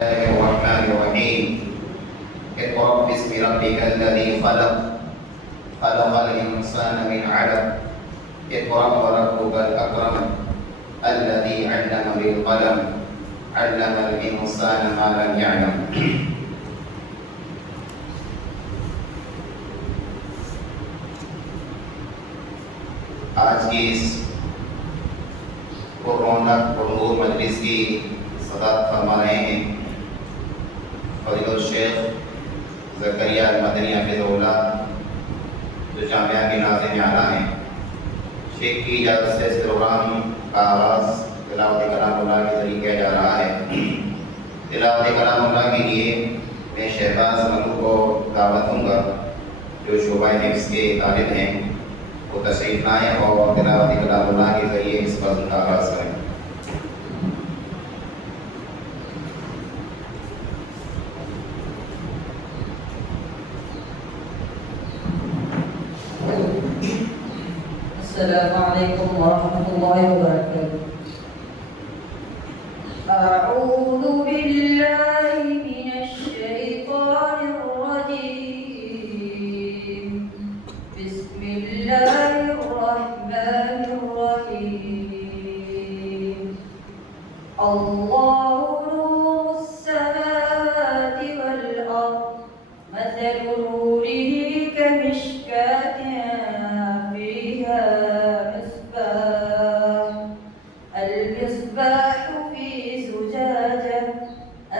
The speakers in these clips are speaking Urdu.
الله الرحمن الرحيم. اقرأ باسم ربك الذي خلق الإنسان من علق. اقرأ وربك الأكرم الذي علم بالقلم علم الإنسان ما لم يعلم. آج کی اس رونق پرنور مجلس کی صدارت فرما رہے ہیں فضیلۃ الشیخ زکریا المدنی حفظہ اللہ، جو جامعہ کے ناظم اعلیٰ ہیں۔ شیخ کی اجازت سے اس پروگرام کا آغاز تلاوت کلام اللہ کے ذریعے کیا جا رہا ہے۔ تلاوت کلام اللہ کے لیے میں شہباز ملو کو دعوت دوں گا، جو شعبہ حفظ کے طالب ہیں، وہ تشریف لائیں اور تلاوت کلام اللہ کے ذریعے اس فضل کا آغاز کریں۔ السلام علیکم ورحمۃ اللہ وبرکاتہ۔ اعوذ باللہ من الشیطان الرجیم، بسم اللہ الرحمن الرحیم۔ اللہ نور السماوات والارض، مثل نورہ کمشکاۃ المصباح في زجاجة،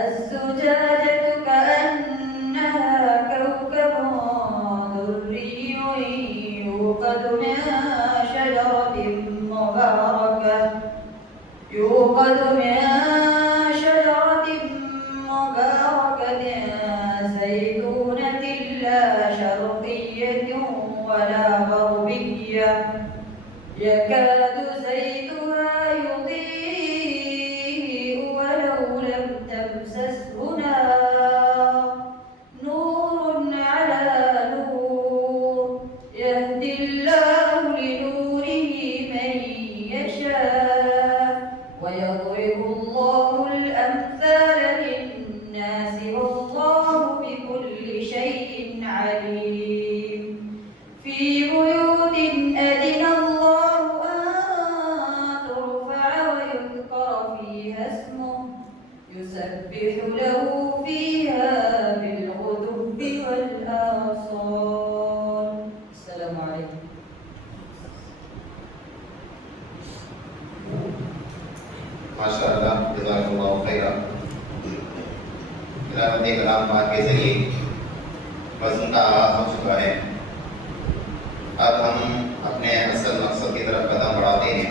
الزجاجة كأنها كوكب دري يوقد من شجرة مباركة زيتونة لا شرقية ولا غربية، يكاد زيتها يضيء ولو لم تمسسه نار، نور على نور، يهدي الله لنوره من يشاء، ويضرب الله الأمثال للناس، والله بكل شيء عليم۔ في بيوت أذن الله يسبح له فيها بالغدو والآصال۔ السلام علیکم۔ ماشاء اللہ، جزاک اللہ خیرا۔ تلاوت کلام پاک کے ذریعے وزن کا آغاز ہو چکا ہے۔ اب ہم اپنے اصل مقصد کی طرف قدم بڑھاتے ہیں،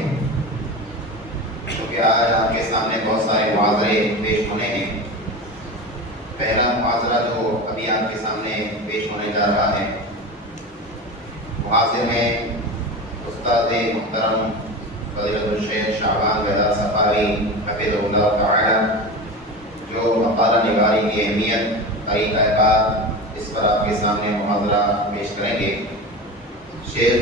کیونکہ آج آپ کے سامنے بہت سارے معاذرے پیش ہونے ہیں۔ پہلا معاذرہ جو ابھی آپ کے سامنے پیش ہونے جا رہا ہے، معاذر میں استاد محترم فضیلۃ الشیخ شعبان بیدار صفاری حفظہ اللہ تعالی، جو مقالہ نگاری کی اہمیت، طریقہ کار، اس پر آپ کے سامنے معاذرہ پیش کریں گے۔ شیخ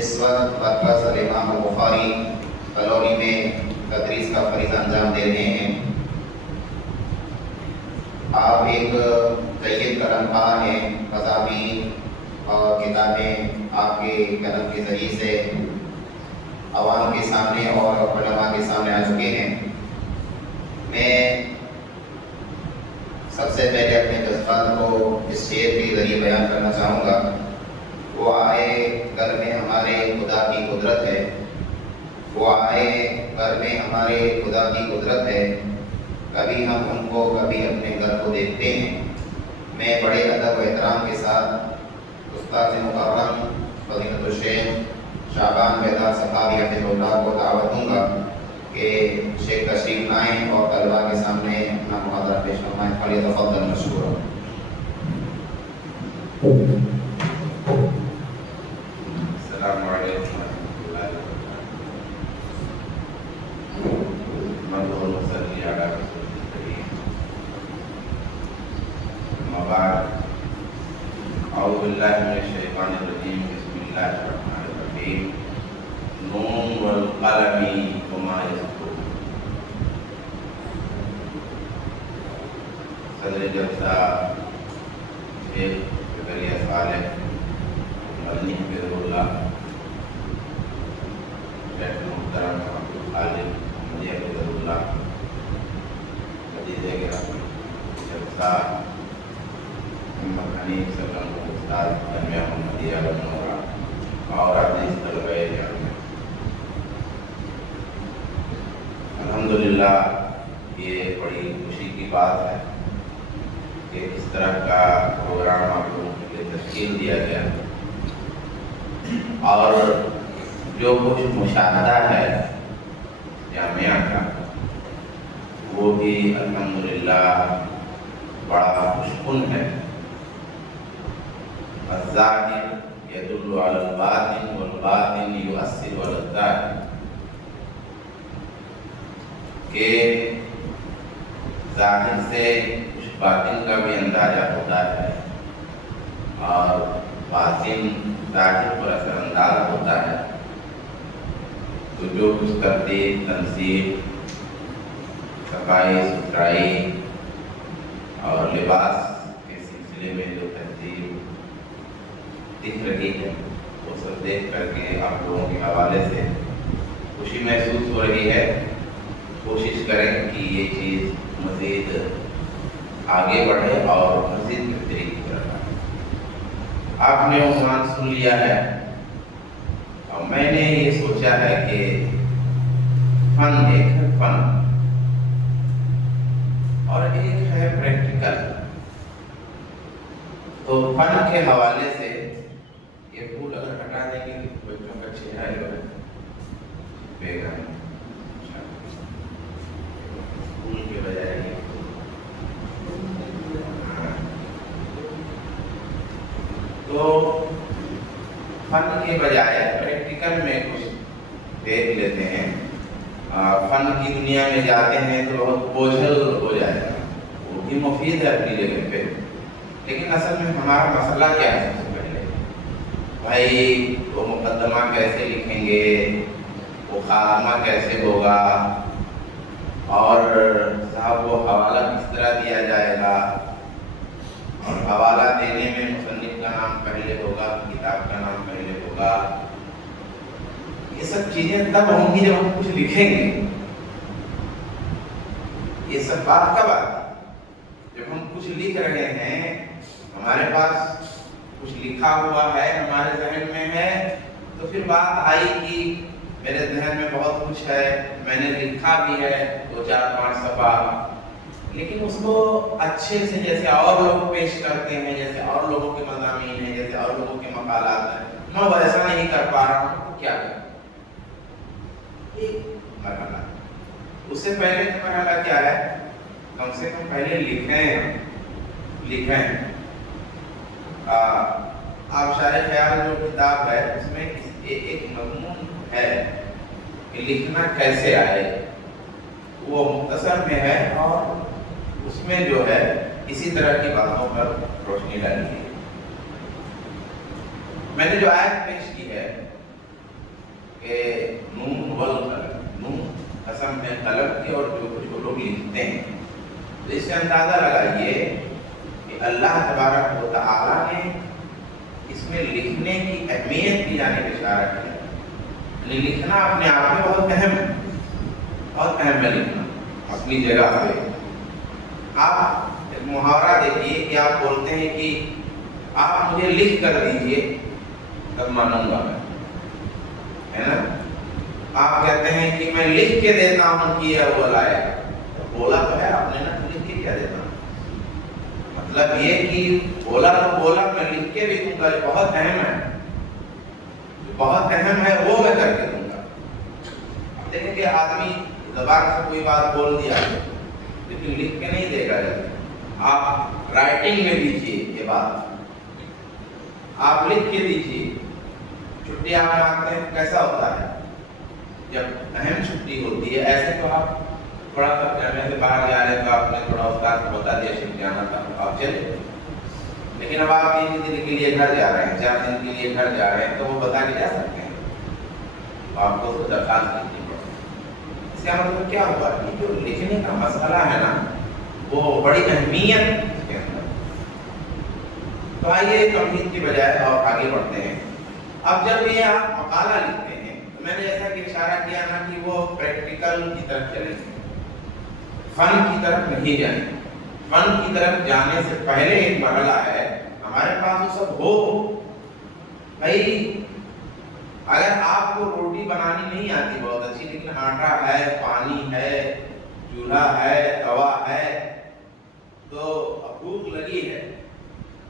اس وقت مرکز الامام البخاری کالونی میں تدریس کا فریضہ انجام دے رہے ہیں۔ آپ ایک جید قلم کار ہیں، مضامین اور کتابیں آپ کے قلم کے ذریعے سے عوام کے سامنے اور علماء کے سامنے آ چکے ہیں۔ میں سب سے پہلے اپنے جذبات کو اس شعر کے ذریعے بیان کرنا چاہوں گا۔ وہ آئے گھر میں ہمارے خدا کی قدرت ہے، وہ آئے گھر میں ہمارے خدا کی قدرت ہے، کبھی ہم ان کو کبھی اپنے گھر کو دیکھتے ہیں۔ میں بڑے ادب و احترام کے ساتھ استاد مکرم فضیلۃ الشیخ شعبان بیدار صفاری حفظہ اللہ کو دعوت دوں گا کہ شیخ تشریف لائیں اور طلباء کے سامنے اپنا محاضرہ پیش فرمائیں۔ فلیتفضل مشکورا۔ السلام علیکم ورحمۃ اللہ وبرکاتہ۔ نحمدہ ونصلی علی رسولہ الکریم، اما بعد، اعوذ باللہ من الشیطان الرجیم، بسم اللہ الرحمن الرحیم۔ نون والقلم وما يسطرون۔ صدر جلسہ شیخ زکریا صالح مدنی حفظہ اللہ، شیخ محترم عبدالخالق مدنی حفظہ اللہ، مجید گرامی جلسہ محمد حنیف سلم استاد جامعہ محمدیہ بنورہ اور عزیز طلبہ جامعہ، الحمدللہ یہ بڑی خوشی کی بات ہے کہ اس طرح کا پروگرام آپ لوگوں کے لیے تشکیل دیا گیا اور جو کچھ مشاہدہ ہے جامعہ کا وہ بھی الحمدللہ بڑا خوشکن ہے۔ الظاہر یدل علی الباطن والباطن یؤثر علی الظاہر، کہ ظاہر سے کچھ باطن کا بھی اندازہ ہوتا ہے اور باطن ظاہر پر اثر انداز ہوتا ہے۔ تو جو کچھ ترتیب تنظیم، صفائی ستھرائی اور لباس کے سلسلے میں جو ترتیب دکھ رہی ہے وہ سب دیکھ کر کے آپ لوگوں کے حوالے سے خوشی محسوس ہو رہی ہے۔ کوشش کریں کہ یہ چیز مزید آگے بڑھے اور مزید بہتری کی طرف۔ آپ نے عنوان سن لیا ہے اور میں نے یہ سوچا ہے کہ فن ایک ہے فن اور ایک ہے پریکٹیکل، تو فن کے حوالے سے یہ پھول اگر ہٹا دیں گے تو بچوں کا چہرہ جو ہے بیگم پھول کے بجائے تو فن کے بجائے پریکٹیکل میں کچھ دیکھ لیتے ہیں۔ فن کی دنیا میں جاتے ہیں تو بہت بوجھل ہو جائے گا، وہ بھی مفید ہے اپنی جگہ پہ، لیکن اصل میں ہمارا مسئلہ کیا ہے؟ سب سے پہلے بھائی وہ مقدمہ کیسے لکھیں گے، وہ خاتمہ کیسے ہوگا، اور صاحب وہ حوالہ کس طرح دیا جائے گا، اور حوالہ دینے میں مصنف کا نام پہلے ہوگا، کتاب کا نام پہلے ہوگا، یہ سب چیزیں تب ہوں گی جب ہم کچھ لکھیں گے۔ یہ سب بات کب آتی؟ جب ہم کچھ لکھ رہے ہیں، ہمارے پاس کچھ لکھا ہوا ہے، ہمارے ذہن میں ہے، تو پھر بات آئی کہ میرے ذہن میں بہت کچھ ہے، میں نے لکھا بھی ہے 2-4-5 صفحہ، لیکن اس کو اچھے سے جیسے اور لوگ پیش کرتے ہیں، جیسے اور لوگوں کے مضامین ہیں، جیسے اور لوگوں کے مقالات ہیں، میں ویسا نہیں کر پا رہا ہوں، تو کیا کروں؟ ایک مرحلہ، اس سے پہلے کا مرحلہ کیا ہے؟ کم سے کم پہلے لکھیں۔ آپ شارح خیال جو کتاب ہے اس میں ایک مضمون ہے کہ لکھنا کیسے آئے، وہ مختصر میں ہے اور اس میں جو ہے اسی طرح کی باتوں پر روشنی ڈالی ہے۔ میں نے جو آیت پیش کی ہے کہ نون والقلم، نون قسم ہے قلم کی اور جو کچھ وہ لوگ لکھتے ہیں، تو اس سے اندازہ لگائیے کہ اللہ تبارک و تعالیٰ نے اس میں لکھنے کی اہمیت کی جانب اشارہ کیا، یعنی لکھنا اپنے آپ میں بہت اہم ہے، بہت اہم ہے لکھنا اپنی جگہ پہ۔ آپ ایک محاورہ دیکھیے کہ آپ بولتے ہیں کہ آپ مجھے لکھ کر دیجئے تب مانوں گا میں، ہے نا؟ آپ کہتے ہیں کہ میں لکھ کے دیتا ہوں کہ یہ وہ لائے گا، بولا تو ہے آپ نے نا، لکھ کے کیا دیتا ہوں، مطلب یہ کہ بولا تو بولا، میں لکھ کے بھی دوں گا، جو بہت اہم ہے، جو بہت اہم ہے وہ میں کر کے دوں گا۔ اب دیکھیں کہ آدمی زبان سے کوئی بات بول دیا لیکن لکھ کے نہیں دے گا، آپ رائٹنگ میں دیجیے یہ بات، آپ لکھ کے دیجیے۔ چھٹی آپ مانگتے ہیں کیسا ہوتا ہے؟ جب اہم چھٹی ہوتی ہے، ایسے تو آپ تھوڑا سا جامعہ سے باہر جا رہے ہیں تو آپ نے تھوڑا استاد کو بتا دیا شفٹ جانا تھا، آپ چلے، لیکن اب آپ 3 دن کے لیے گھر جا رہے ہیں، 4 دن کے لیے گھر جا رہے ہیں، تو وہ بتا کے جا سکتے ہیں، آپ کو اس کو درخواست کرنی پڑے۔ اس کا مطلب کیا ہوا؟ یہ جو لکھنے کا مسئلہ ہے نا، وہ بڑی اہمیت اس کے اندر. تو آئیے تمہید کی بجائے اور آگے بڑھتے ہیں. اب جب یہ آپ مقالہ لکھتے ہیں تو میں نے جیسا کہ اشارہ کیا نا کہ وہ پریکٹیکل کی طرف چلیں گے, فن کی طرف نہیں جائیں. فن کی طرف جانے سے پہلے ایک مرحلہ ہے ہمارے پاس وہ سب ہو. بھائی اگر آپ کو روٹی بنانی نہیں آتی بہت اچھی, لیکن آٹا ہے, پانی ہے, چولہا ہے, توا ہے, تو بھوک لگی ہے,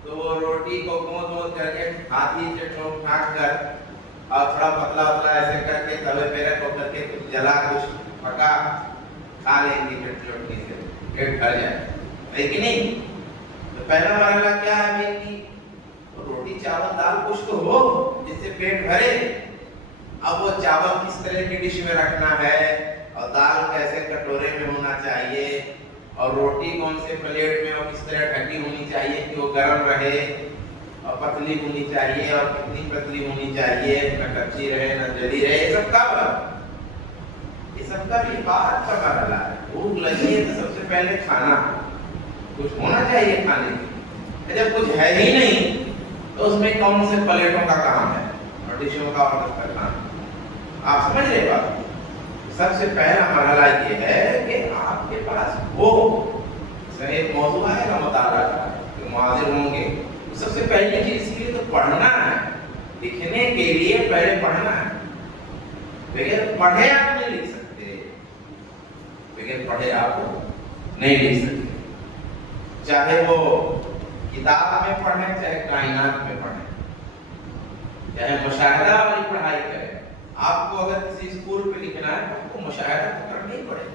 تو وہ روٹی کو گوند کر کے ہاتھی سے ٹھوک ٹھاک کر اور تھوڑا پتلا پتلا ایسے کر کے توے پہ رکھ کر کے کچھ جلا کچھ پکا کھا لیں گے چٹنی سے, پیٹ بھر جائے. لیکن نہیں, تو پہلا مرحلہ کیا ہے بھائی کہ روٹی چاول دال کچھ تو ہو جس سے پیٹ بھرے. اب وہ چاول کس طرح کی ڈش میں رکھنا ہے, اور دال کیسے کٹورے میں ہونا چاہیے, اور روٹی کون سے پلیٹ میں اور کس طرح ڈھکی ہونی چاہیے کہ وہ گرم رہے, اور پتلی ہونی چاہیے اور کتنی پتلی ہونی چاہیے, نہ کچی رہے نہ جلی رہے, یہ سب کا بھی بات کا مرحلہ ہے. بھوک لگی ہے تو سب سے پہلے کھانا کچھ ہونا چاہیے کھانے کے. جب کچھ ہے ہی نہیں تو اس میں کون سے پلیٹوں کا کام ہے اور ڈشوں کا اور کام. آپ سمجھ رہے بات. سب سے پہلا مرحلہ یہ ہے کہ آپ کے پاس وہ ایک موضوع ہے کا مطالعہ کا کہ معاذر ہوں گے. سب سے پہلی چیز کے لیے تو پڑھنا ہے. لکھنے کے لیے پہلے پڑھنا ہے. بغیر پڑھے آپ نہیں لکھ سکتے, بغیر پڑھے آپ نہیں لکھ سکتے. چاہے وہ کتاب میں پڑھیں, چاہے کائنات میں پڑھیں, چاہے مشاہدہ والی پڑھائی کریں. آپ کو اگر کسی اسکول پہ لکھنا ہے تو آپ کو مشاہدہ تو کرنا ہی پڑے گا.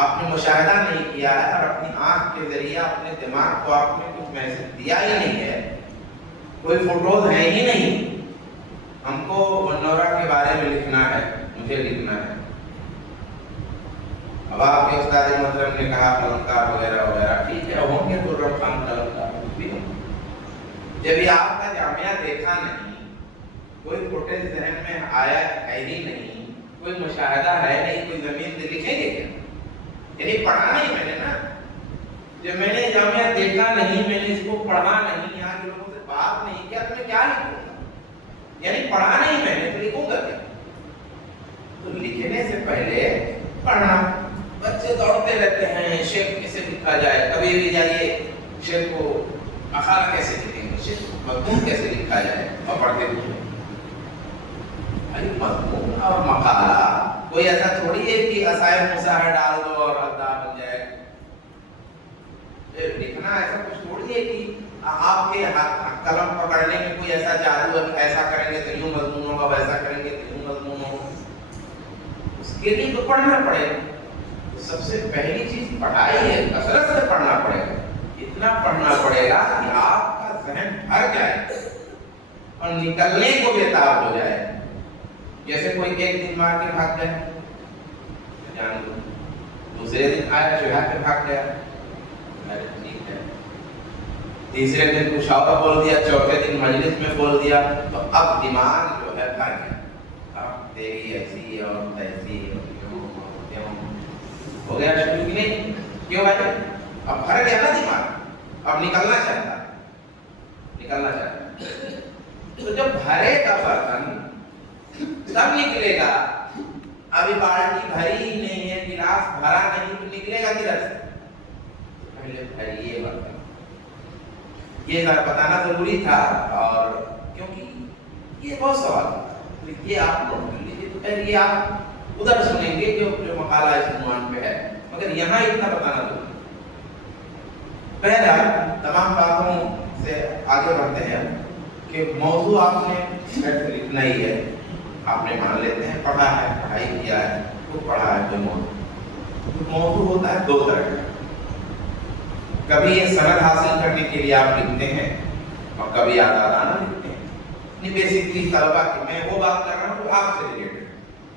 آپ نے مشاہدہ نہیں کیا ہے اور اپنی آنکھ کے ذریعے اپنے دماغ کو آپ نے کچھ میسج دیا ہی نہیں ہے, کوئی فوٹوز ہیں ہی نہیں. ہم کو منورہ کے بارے میں لکھنا ہے, مجھے لکھنا ہے. اب آپ کے استاد محترم نے کہا قلمکار وغیرہ وغیرہ, ٹھیک ہے ہوں گے تو رفتان قلمکار بھی ہوں گے. جب یہ آپ کا جامعہ دیکھا نہیں, کوئی فوٹیج ذہن میں آیا ہے ہی نہیں, کوئی مشاہدہ ہے نہیں, کوئی زمین سے لکھیں گے کیا؟ یعنی پڑھا نہیں میں نے نا. جب میں نے جامعہ دیکھا نہیں, میں نے اس کو پڑھا نہیں, یہاں کے لوگوں سے بات نہیں کیا, تو میں کیا لکھوں گا؟ یعنی پڑھا نہیں میں نے تو لکھوں گا کیا؟ تو لکھنے سے پہلے پڑھنا. بچے دوڑتے رہتے ہیں شعر کیسے لکھا جائے, کبھی بھی جائیے شعر کو مقالہ کیسے لکھیں گے, شعر کو مضمون کیسے لکھا جائے, اور پڑھتے ہوئے مضمون اور مقالہ کوئی ایسا تھوڑی ہے کہ اسائر مساہر ڈال دو اور ادا بن جائے. لکھنا ایسا کچھ تھوڑی ہے کہ آپ کے قلم پکڑنے میں کوئی ایسا جادو ہے, ایسا کریں گے تو یوں مضمون ہوگا, ویسا کریں گے تو یوں مضمون ہوگا. اس کے لیے تو پڑھنا پڑے گا. سب سے پہلی چیز پڑھائی ہے, کثرت سے پڑھنا پڑے گا. اتنا پڑھنا پڑے گا کہ آپ کا ذہن بھر جائے اور نکلنے کو بےتاب ہو جائے. جیسے کوئی ایک دن مار کے بھاگ جائے, جان لو, دوسرے دن آیا چڑھا کے بھاگ گیا, ٹھیک ہے, تیسرے دن کچھ اور بول دیا, چوتھے دن مجلس میں بول دیا, تو اب دماغ جو ہے بھر گیا. اب تیری ایسی اور ایسی ہو گیا شروع کی نہیں. کیوں بھائی؟ اب بھر گیا نا دماغ, اب نکلنا چاہتا. تو جب بھرے گا برتن تب نکلے گا. ابھی بالٹی بھری ہی نہیں ہے, گلاس بھرا نہیں, تو نکلے گا کدھر سے؟ پہلے بھریے برتن. یہ ذرا بتانا ضروری تھا, اور کیونکہ یہ بہت سوال تھا. یہ آپ نوٹ کر لیجیے. تو پہلے یہ آپ ادھر سنیں گے جو مقالہ اس عنوان پہ ہے, مگر یہاں اتنا بتانا ضروری. پہلا, تمام باتوں سے آگے بڑھتے ہیں کہ موضوع آپ نے لکھنا ہی ہے. آپ نے مان لیتے ہیں پڑھا ہے, پڑھائی کیا ہے, خود پڑھا ہے کوئی موضوع. موضوع ہوتا ہے دو طرح کا. کبھی یہ سند حاصل کرنے کے لیے آپ لکھتے ہیں, اور کبھی آزادانہ لکھتے ہیں. بیسکلی طلبا کی میں وہ بات کر رہا ہوں جو آپ سے ریلیٹڈ.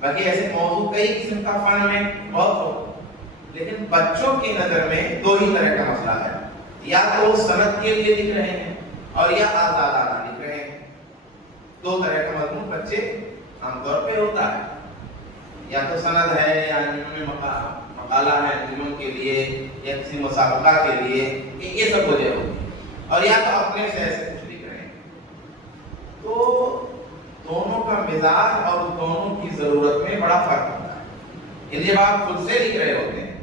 باقی ایسے موضوع کئی قسم کا فن میں بہت ہو, لیکن بچوں کی نظر میں دو ہی طرح کا مسئلہ ہے. یا تو سند کے لیے لکھ رہے ہیں اور یا آزادانہ لکھ رہے ہیں. دو طرح کا مضمون بچے عام طور پہ ہوتا ہے. یا تو سند ہے یا مقالہ ہے جرم کے لیے یا کسی مسابقہ کے لیے، یہ سب وجہ ہوگی، اور یا تو اپنے سے ایسے کچھ لکھ رہے ہیں۔ تو دونوں کا مزاج اور دونوں کی ضرورت میں بڑا فرق ہوتا ہے۔ یعنی جب آپ خود سے لکھ رہے ہوتے ہیں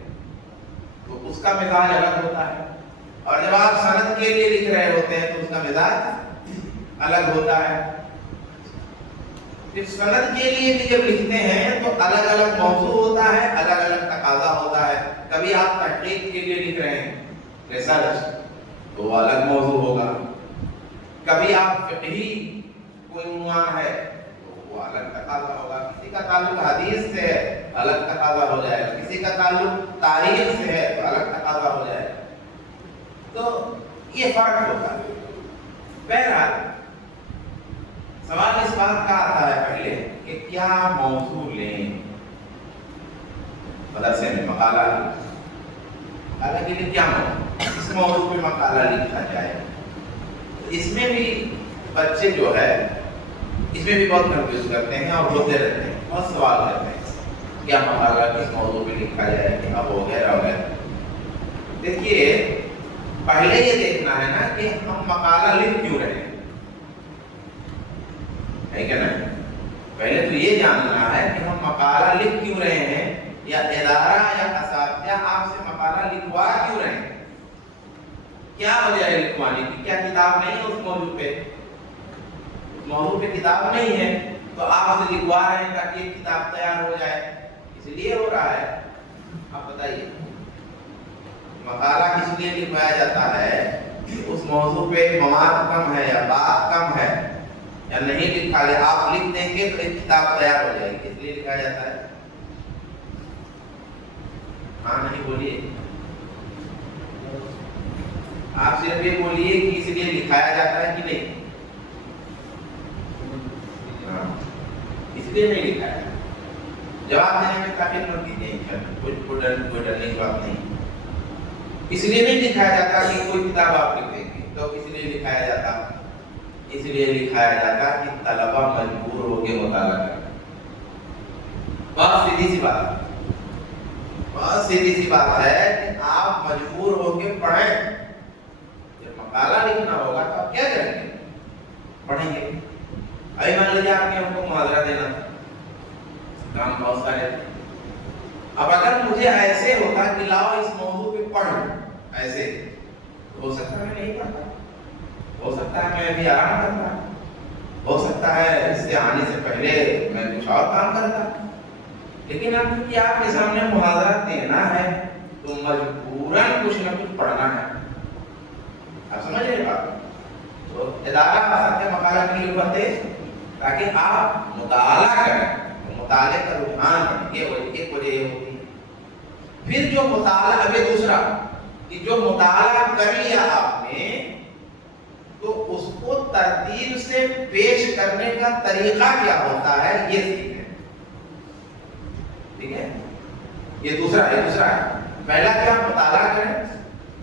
تو اس کا مزاج الگ ہوتا ہے، اور جب آپ سند کے لیے لکھ رہے ہوتے ہیں تو اس کا مزاج الگ ہوتا ہے۔ پھر سند کے لیے بھی جب لکھتے ہیں تو الگ الگ موضوع ہوتا ہے، الگ الگ تقاضا ہوتا ہے۔ کبھی آپ تحقیق کے لیے لکھ رہے ہیں، ریسرچ، تو وہ الگ موضوع ہوگا۔ کبھی آپ فقہی کوئی عنوان ہے تو وہ الگ تقاضا ہوگا۔ کسی کا تعلق حدیث سے ہے، الگ تقاضا ہو جائے گا۔ کسی کا تعلق تاریخ سے ہے تو الگ تقاضا ہو جائے گا۔ تو یہ فرق ہوتا ہے۔ بہرحال سوال اس بات کا آتا ہے پہلے کہ کیا موضوع لیں۔ مدرسے میں مقالہ کے لیے کیا موضوع، اس موضوع پہ مقالہ لکھا جائے۔ اس میں بھی بچے جو ہے اس میں بھی بہت کنفیوز کرتے ہیں اور ہوتے رہتے ہیں، بہت سوال کرتے ہیں کیا مقالہ کس موضوع پہ لکھا جائے، اب وغیرہ وغیرہ۔ دیکھیے پہلے یہ دیکھنا ہے نا کہ ہم مقالہ لکھ کیوں رہے ہیں، ہے کہ نہیں؟ پہلے تو یہ جاننا ہے کہ ہم مقالہ لکھ کیوں رہے ہیں، یا ادارہ یا اساتذہ آپ سے مقالہ لکھوا کیوں رہے ہیں، کیا وجہ ہے لکھوانے کی؟ کیا کتاب نہیں ہے اس موضوع پہ؟ اس موضوع پہ کتاب نہیں ہے تو آپ سے لکھوا رہے ہیں تاکہ ایک کتاب تیار ہو جائے، اس لیے ہو رہا ہے۔ آپ بتائیے مقالہ کس لیے لکھوایا جاتا ہے؟ اس موضوع پہ مواد کم ہے یا بات کم ہے یا نہیں لکھا گیا، آپ لکھ دیں گے تو ایک کتاب تیار ہو جائے گی، اس لیے لکھا جاتا ہے۔ ہاں نہیں بولیے، آپ صرف یہ بولیے کہ اس لیے لکھایا جاتا ہے کہ نہیں؟ اس لیے نہیں لکھایا۔ جواب دینے میں کافی مت دیجیے، کوئی ڈرنے کی بات نہیں۔ اس لیے نہیں لکھایا جاتا کہ کوئی کتاب آپ لکھ دیں گے، تو اس لیے لکھایا جاتا، اس لیے لکھایا جاتا کہ طلبہ مجبور ہو کے مطالعہ کریں۔ بہت سیدھی سی بات ہے، بہت سیدھی سی بات ہے کہ آپ مجبور ہو کے پڑھیں۔ جب مقالہ لکھنا ہوگا تو آپ کیا کریں گے؟ پڑھیں گے۔ ابھی مان لیجیے آپ نے ہم کو محاضرہ دینا تھا، کام بہت سارے تھے۔ اب اگر مجھے ایسے ہوتا کہ لاؤ اس موضوع پہ پڑھ، ایسے ہو سکتا ہے میں نہیں پڑھتا، ہو سکتا ہے میں ابھی آرام کرتا، ہو سکتا ہے اس سے آنے سے پہلے میں کچھ اور کام کرتا، لیکن اب کیونکہ آپ کے سامنے محاضرہ دینا ہے تو مجبوراً کچھ نہ کچھ پڑھنا ہے۔ آپ سمجھ رہے بات؟ تو ادارہ اساتذہ مقالہ کے لیے بنتے تاکہ آپ مطالعہ کریں، مطالعے کا رجحان بنے، یہ ایک وجہ یہ ہوتی ہے۔ پھر جو مطالعہ، ابھی دوسرا کہ جو مطالعہ کر لیا آپ نے تو اس کو ترتیب سے پیش کرنے کا طریقہ کیا ہوتا ہے یہ سیکھیں، ٹھیک ہے؟ یہ دوسرا ہے۔ پہلا کیا مطالعہ کریں،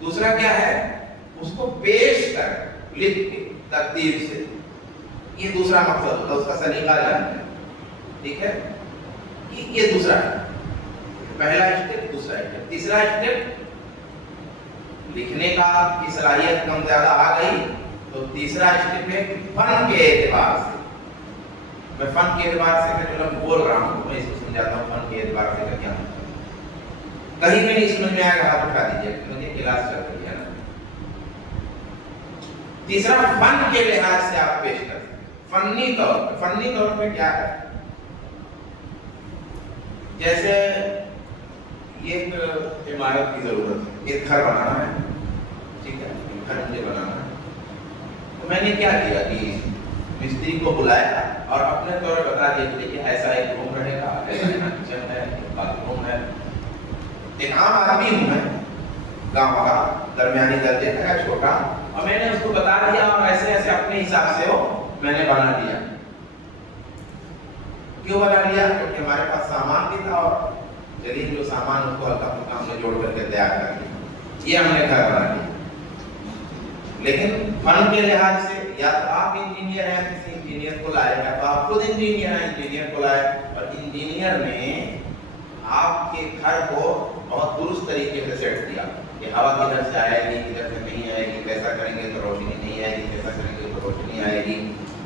دوسرا کیا ہے اس کو پیش کریں لکھ کے ترتیب سے، یہ دوسرا مقصد ہوتا ہے، اس کا سلیقہ جاننا ہے، ٹھیک ہے؟ یہ دوسرا ہے، پہلا اسٹیپ، دوسرا اسٹیپ۔ تیسرا اسٹیپ لکھنے کی صلاحیت کم زیادہ آ گئی تو تیسرا اسٹیپ ہے فن کے اعتبار سے۔ میں فن کے اعتبار سے میں جو بول رہا ہوں میں اس کو سمجھاتا ہوں، فن کے اعتبار سے کیا ہوتا ہے۔ کہیں بھی نہیں سمجھ میں آئے گا ہاتھ اٹھا دیجیے، کیونکہ کلاس چل رہی ہے نا۔ تیسرا فن کے لحاظ سے آپ پیش کرتے ہیں، فنی طور پہ کیا ہے؟ جیسے ایک عمارت کی ضرورت ہے، ایک گھر بنانا ہے، ٹھیک ہے، گھر مجھے بنانا ہے، تو میں نے کیا کیا کہ مستری کو بلایا اور اپنے طور پر بتا دیا کہ ایسا ایک روم رہے گا، ایسا کچن ہے، باتھ روم ہے۔ ایک عام آدمی ہوں میں، گاؤں کا درمیانی درجے کا ہے، چھوٹا، اور میں نے اس کو بتا دیا اور ایسے ایسے اپنے حساب سے میں نے بنا دیا۔ کیوں بنا لیا؟ کیونکہ ہمارے پاس سامان بھی تھا اور جدید جو سامان اس کو ہلکا پھلکا ہم نے جوڑ کر کے تیار کر دیا، یہ ہم نے گھر بنا لیا۔ لیکن فن کے لحاظ سے یا تو آپ انجینئر ہیں، کسی انجینئر کو لائے گا تو آپ خود انجینئر ہیں، انجینئر کو لائے، اور انجینئر نے آپ کے گھر کو بہت درست طریقے سے سیٹ کیا کہ ہوا کدھر سے آئے گی کدھر سے نہیں آئے گی، کیسا کریں گے تو روشنی نہیں آئے گی، کیسا کریں گے تو روشنی آئے گی،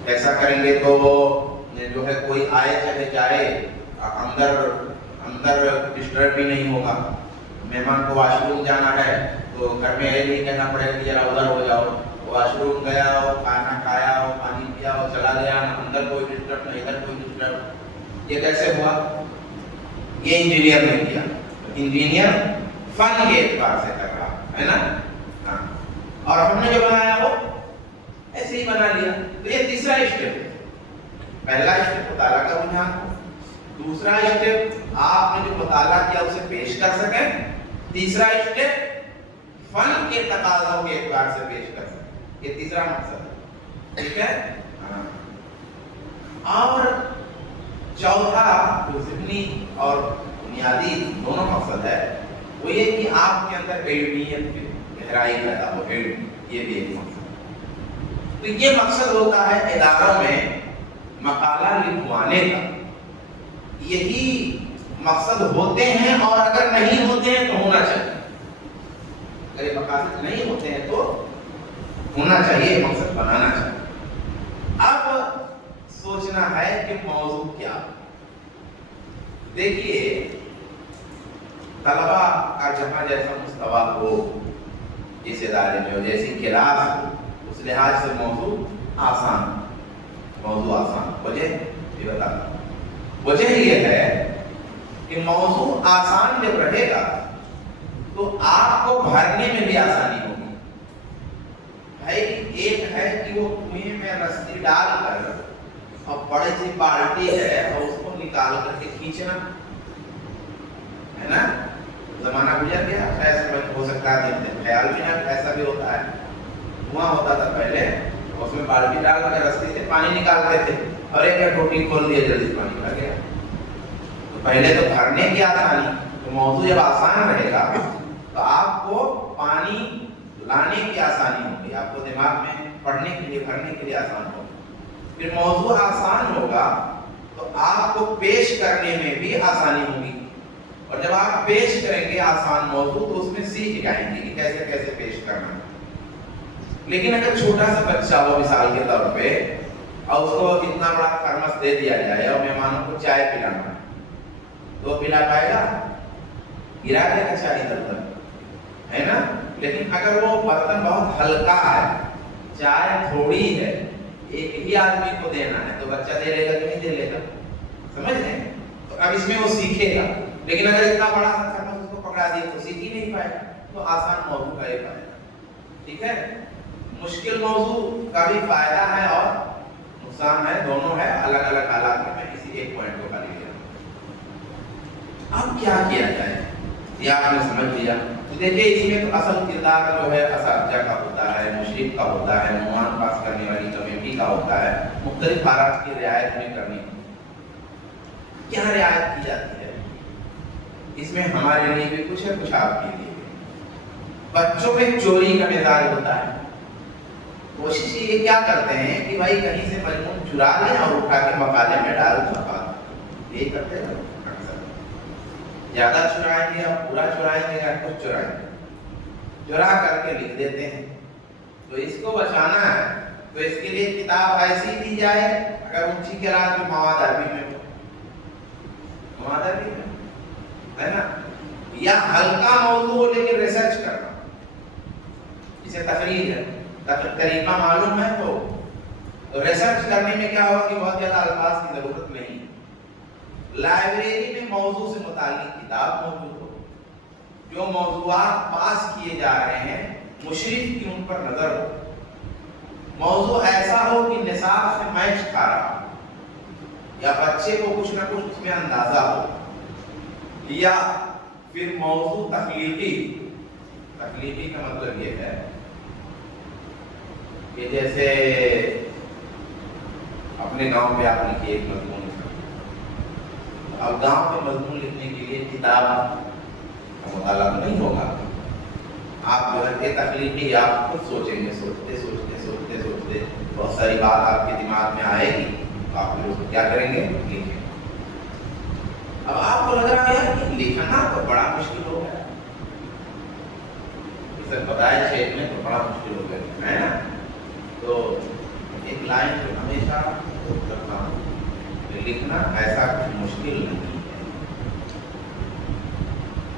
ایسا کریں گے تو جو ہے کوئی آئے چلے جائے اندر ڈسٹرب بھی نہیں ہوگا. مہمان کو واش روم جانا ہے تو گھر میں یہ نہیں کہنا پڑے کہ ذرا ادھر ہو جاؤ، واش روم گیا ہو، کھانا کھایا ہو، پانی پیا ہو، چلا گیا، نہ اندر کوئی ڈسٹرب نہ ادھر کوئی ڈسٹرب. یہ کیسے ہوا؟ یہ انجینئر نے کیا. انجینئر فن کے اعتبار سے کر رہا ہے نا. ہاں، اور ہم نے جو بنایا وہ ایسے ہی بنا لیا. تو یہ تیسرا اسٹیپ ہے. پہلا اسٹیپ مطالعہ کا رجحان، دوسرا اسٹیپ آپ نے جو مطالعہ کیا اسے پیش کر سکیں، تیسرا اسٹیپ فن کے تقاضوں کے اعتبار سے پیش کر سکیں. یہ تیسرا مقصد ہے. ٹھیک ہے. اور چوتھا جو ذہنی اور بنیادی دونوں مقصد ہے وہ یہ کہ آپ کے اندر علمیت کی گہرائی پیدا ہو. علم یہ بھی ایک مقصد ہے. تو یہ مقصد ہوتا ہے اداروں میں مقالہ لکھوانے کا. یہی مقصد ہوتے ہیں، اور اگر نہیں ہوتے ہیں تو ہونا چاہیے. اگر یہ مقاصد نہیں ہوتے ہیں تو ہونا چاہیے، مقصد بنانا چاہیے. اب سوچنا ہے کہ موضوع کیا. دیکھیے طلبا کا جہاں جیسا مستویٰ ہو، جس ادارے میں ہو، جیسی کلاس ہو، اس لحاظ سے موضوع آسان. وجہ یہ بتا دوں. وجہ یہ ہے کہ موضوع آسان جب رہے گا تو آپ کو بھرنے میں بھی آسانی ہوگی. بھائی ایک ہے کہ وہ کنویں میں رسی ڈال کر اور بڑی سی بالٹی ہے اور اس کو نکال کر کے کھینچنا ہے نا. زمانہ گزر گیا، ایسا ہو سکتا ہے خیال بھی نہ ایسا بھی ہوتا ہے. کنواں ہوتا تھا پہلے، اس میں بالٹی ڈال کر رسی سے پانی نکالتے تھے اور ایک ٹوٹی کھول دیا، جلدی پانی بھر گیا. تو پہلے تو بھرنے کی آسانی. تو موضوع جب آسان رہے گا تو آپ کو پانی لانے کی آسانی ہوگی، آپ کو دماغ میں پڑھنے کے لیے بھرنے کے لیے آسان ہوگا. پھر موضوع آسان ہوگا تو آپ کو پیش کرنے میں بھی آسانی ہوگی. اور جب آپ پیش کریں گے آسان موضوع تو اس میں سیکھ جائیں گے کہ کیسے کیسے پیش کرنا ہے. لیکن اگر چھوٹا سا بچہ ہو مثال کے طور پہ اور اس کو اتنا بڑا تھرمس دے دیا جائے اور مہمانوں کو چائے پلانا ہے تو پلا پائے گا؟ گرا دے گا چائے ادھر ادھر ہے نا. لیکن اگر وہ برتن بہت ہلکا ہے، چائے تھوڑی ہے، ایک ہی آدمی کو دینا ہے تو بچہ دے لے گا کہ نہیں دے لے گا؟ سمجھ رہے ہیں؟ تو اب اس میں وہ سیکھے گا. لیکن اگر اتنا بڑا تھرمس اس کو پکڑا دیا تو سیکھ ہی نہیں پائے گا. تو آسان موضوع کا یہ فائدہ. ٹھیک ہے. مشکل موضوع کا بھی فائدہ ہے اور نقصان ہے، دونوں ہے. الگ الگ حالات میں کسی ایک پوائنٹ کو خالی لیا. اب کیا کیا جائے یہ آپ نے سمجھ لیا. تو دیکھیے اس میں تو اصل کردار جو ہے اساتذہ کا ہوتا ہے، مشرف کا ہوتا ہے، عنوان پاس کرنے والی کمیٹی کا ہوتا ہے. مختلف حالات کی رعایت میں کرنی. کیا رعایت کی جاتی ہے اس میں؟ ہمارے لیے بھی کچھ ہے، کچھ آپ کے لیے. بچوں میں چوری کا مزاج ہوتا ہے. کوشش یہ کیا کرتے ہیں کہ بھائی کہیں سے مجموع چرا لیں اور اٹھا کے مقالے میں ڈال چھپا دیں. یہ کرتے ہیں اکثر. زیادہ چرائیں گے یا پورا چرائیں گے یا کچھ چرائیں گے، چرا کر کے لکھ دیتے ہیں. تو اس کو بچانا ہے تو اس کے لیے کتاب ایسی دی جائے اگر اونچی قرات میں مواد عربی میں ہے نا، یا ہلکا موضوع ہو لیکن ریسرچ کرنا. اسے تقریر ہے، طریقہ معلوم ہے تو ریسرچ کرنے میں کیا ہوگا کہ بہت زیادہ الفاظ کی ضرورت نہیں. لائبریری میں موضوع سے متعلق کتاب موجود ہو. جو موضوعات پاس کیے جا رہے ہیں مشرف کی ان پر نظر ہو. موضوع ایسا ہو کہ نصاب سے میچ کھا رہا ہو یا بچے کو کچھ نہ کچھ اس میں اندازہ ہو. یا پھر موضوع تخلیقی کا مطلب یہ ہے کہ جیسے اپنے گاؤں میں آپ لکھیے ایک مضمون. اب گاؤں میں مضمون لکھنے کے لیے کتاب کا مطالعہ نہیں ہوگا. آپ جو ہے تخلیقی آپ خود سوچیں گے، سوچتے بہت ساری بات آپ کے دماغ میں آئے گی تو آپ پھر اس کو کیا کریں گے؟ لکھیں. اب آپ کو لگ رہا ہے یار کہ لکھنا تو بڑا مشکل ہو گیا، اسے بتایا شیخ میں تو بڑا مشکل ہو گیا ہے نا. تو ایک لائن جو ہمیشہ کرتا ہوں کہ لکھنا ایسا کچھ مشکل نہیں ہے.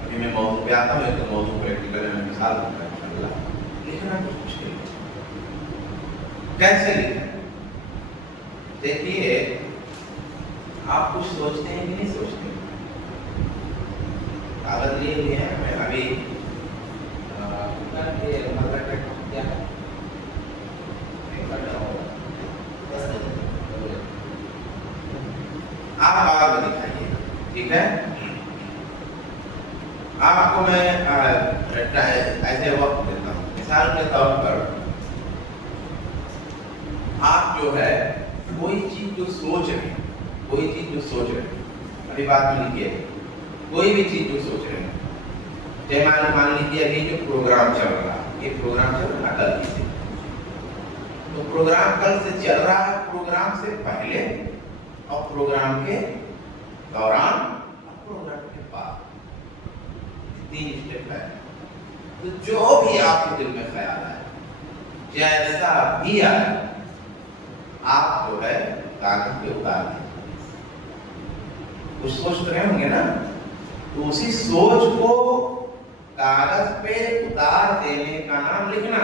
ابھی میں موضوع پہ آتا ہوں، ایک موضوع پریکٹیکل میں مثال دوں گا انشاءاللہ. لکھنا کچھ مشکل نہیں. کیسے لکھیں؟ دیکھیے آپ کچھ سوچتے ہیں کہ نہیں سوچتے؟ کاغذ لیے ہوئے ہیں. میں ابھی کیا ہے آپ کاغذ میں دکھائیے، ٹھیک ہے. آپ کو میں ایسے وقت دیتا ہوں. مثال کے طور پر آپ جو ہے کوئی چیز جو سوچ رہے ہیں، کوئی چیز جو سوچ رہے ہیں، ابھی بات میں لکھیے کوئی بھی چیز جو سوچ رہے ہیں. جیسے مان لیجیے ابھی جو پروگرام چل رہا ہے، یہ پروگرام چل رہا ہے کل سے، تو پروگرام کل سے چل رہا ہے، پروگرام سے پہلے اور پروگرام کے دوران اور پروگرام کے بعد، 3 اسٹیپ ہے. تو جو بھی آپ کے دل میں خیال آئے، جیسا بھی آئے، آپ جو ہے کاغذ پہ اتار دیں. کچھ سوچ رہے ہوں گے نا، تو اسی سوچ کو کاغذ پہ اتار دینے کا نام لکھنا.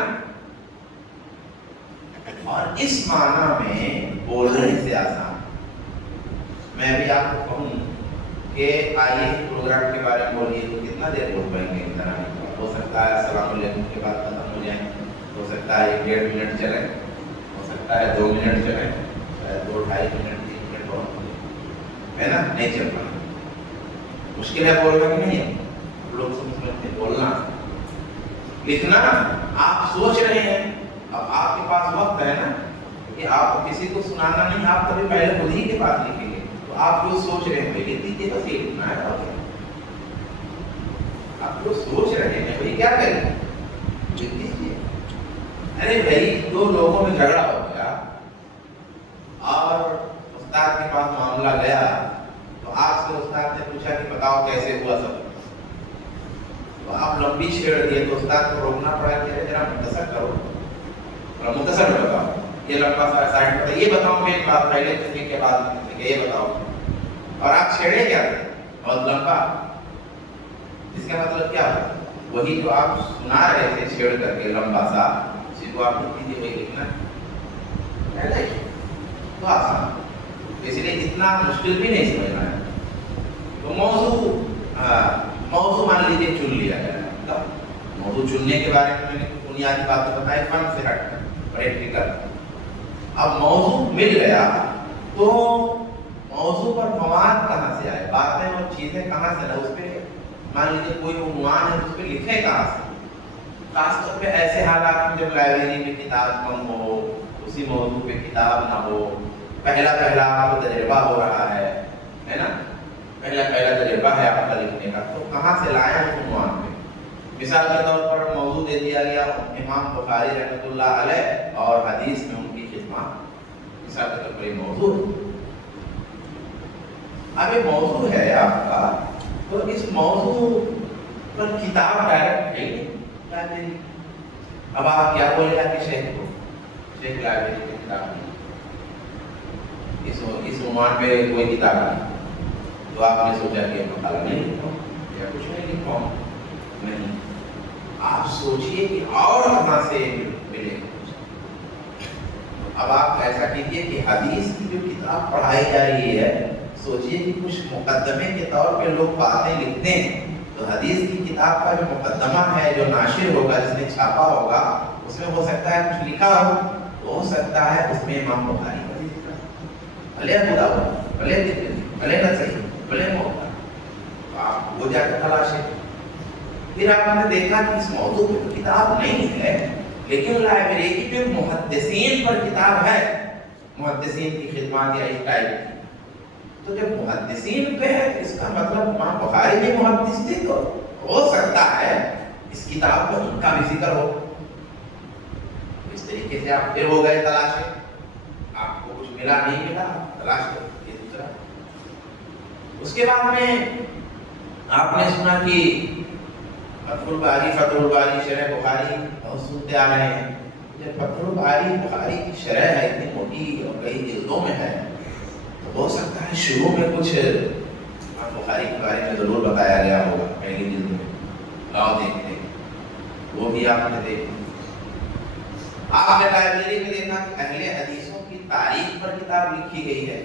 اور اس معنی میں بولنے سے آسان. میں بھی آپ کو کہوں کہ آئیے پروگرام کے بارے میں بولیے تو کتنا دیر بول پائیں گے؟ اتنا نہیں. ہو سکتا ہے السلام علیکم کے بعد ختم ہو جائیں، ہو سکتا ہے 1.5 منٹ چلے، ہو سکتا ہے 2 منٹ چلے، شاید 2 ڈھائی منٹ 3 منٹ بہت ہے نا. نہیں چل پانا. مشکل ہے بولنا کہ نہیں ہے؟ لوگ سمجھتے ہیں بولنا. لکھنا آپ سوچ رہے ہیں. اب آپ کے پاس وقت ہے نا کہ آپ کو کسی کو سنانا نہیں، آپ کبھی پہلے خود ہی کے پاس لکھیں گے. تو آپ جو سوچ رہے ہیں لکھ دیجیے، بس یہ لکھنا ہے. آپ جو سوچ رہے ہیں وہی کیا کریں؟ لکھ دیجیے. ارے بھائی 2 لوگوں میں جھگڑا ہو گیا اور استاد کے پاس معاملہ گیا، تو آپ سے استاد نے پوچھا کہ بتاؤ کیسے ہوا سب. تو آپ لمبی چھیڑ دیے تو استاد کو روکنا پڑا کہ ذرا مختصر کرو، ذرا مختصر بتاؤ. یہ لمبا سا سائڈ پر یہ بتاؤ کہ ایک بات پہلے تھے کے بعد تھے، یہ بتاؤ. اور آپ چھیڑے کیا تھے بہت لمبا. اس کا مطلب کیا ہوا؟ وہی جو آپ سنا رہے تھے چھیڑ کر کے لمبا سا، اسی کو آپ لکھ دیجیے. وہی لکھنا ہے تو آسان. اس لیے اتنا مشکل بھی نہیں سمجھنا ہے. تو موضوع مان لیجیے چن لیا گیا. موضوع چننے کے بارے میں نے بنیادی بات بتائی، فن سے ہٹ کر پریکٹیکل. اب موضوع مل گیا تو موضوع پر مواد کہاں سے آئے، باتیں اور چیزیں کہاں سے آئے. اس پہ مان لیجیے کوئی عنوان ہے، اس پہ لکھیں کہاں سے. خاص طور پہ ایسے حالات میں جب لائبریری میں کتاب کم ہو، اسی موضوع پہ کتاب نہ ہو، پہلا آپ کو تجربہ ہو رہا ہے نا، پہلا تجربہ ہے آپ کا لکھنے کا، تو کہاں سے لائیں اس عنوان پہ. مثال کے طور پر موضوع دے دیا گیا امام بخاری رحمۃ اللہ علیہ اور حدیث میں ان کی خدمات. مثال کے طور پر یہ موضوع ہے. اب یہ موضوع ہے آپ کا، تو اس موضوع پر کتاب ڈائریکٹ ہے لائبریری. اب آپ کیا بولے گا کہ شیخ لائبریری کی کتاب نہیں، اس عنوان پہ کوئی کتاب نہیں. تو آپ نے سوچا کہ مقالہ نہیں لکھا یا کچھ نہیں لکھا نہیں. آپ سوچئے کہ اور کہاں سے ملے. اب آپ ایسا کیجیے کہ حدیث کی جو کتاب پڑھائی جا رہی ہے، سوچئے کہ کچھ مقدمے کے طور پہ لوگ باتیں لکھتے ہیں، تو حدیث کی کتاب کا جو مقدمہ ہے، جو ناشر ہوگا، جس نے چھاپا ہوگا، اس میں ہو سکتا ہے کچھ لکھا ہو. تو ہو سکتا ہے اس میں امام بخاری کا بھی ذکر، بھلے ابو داؤد، بھلے ترمذی، بھلے نسائی، بھلے موطا. آپ وہ جا کے تلاشیں. پھر آپ نے دیکھا کہ اس موضوع پہ کتاب نہیں ہے، لیکن لائبریری کی جو محدثین پر کتاب ہے، محدثین کی خدمات یا اس ٹائپ کی. تو جب محدثین پہ ہے، اس کا مطلب امام بخاری بھی محدث تھے، تو ہو سکتا ہے اس کتاب میں ان کا بھی ذکر ہو. اس طریقے سے آپ پھر ہو گئے تلاشیں. آپ کو کچھ ملا نہیں ملا، تلاش کرو. یہ دوسرا اس کے بعد میں آپ نے سنا کہ فتح الباری شرح بخاری بہت سنتے آ رہے ہیں. جب فتح الباری بخاری کی شرح ہے اتنی موٹی اور کئی جلدوں میں ہے تو ہو سکتا ہے شروع میں کچھ بخاری کے بارے میں ضرور بتایا گیا ہوگا پہلی جلد میں. لاؤ دیکھتے ہیں وہ بھی آپ نے دیکھا. آپ نے لائبریری میں دیکھا کہ اہل حدیثوں کی تاریخ پر کتاب لکھی گئی ہے.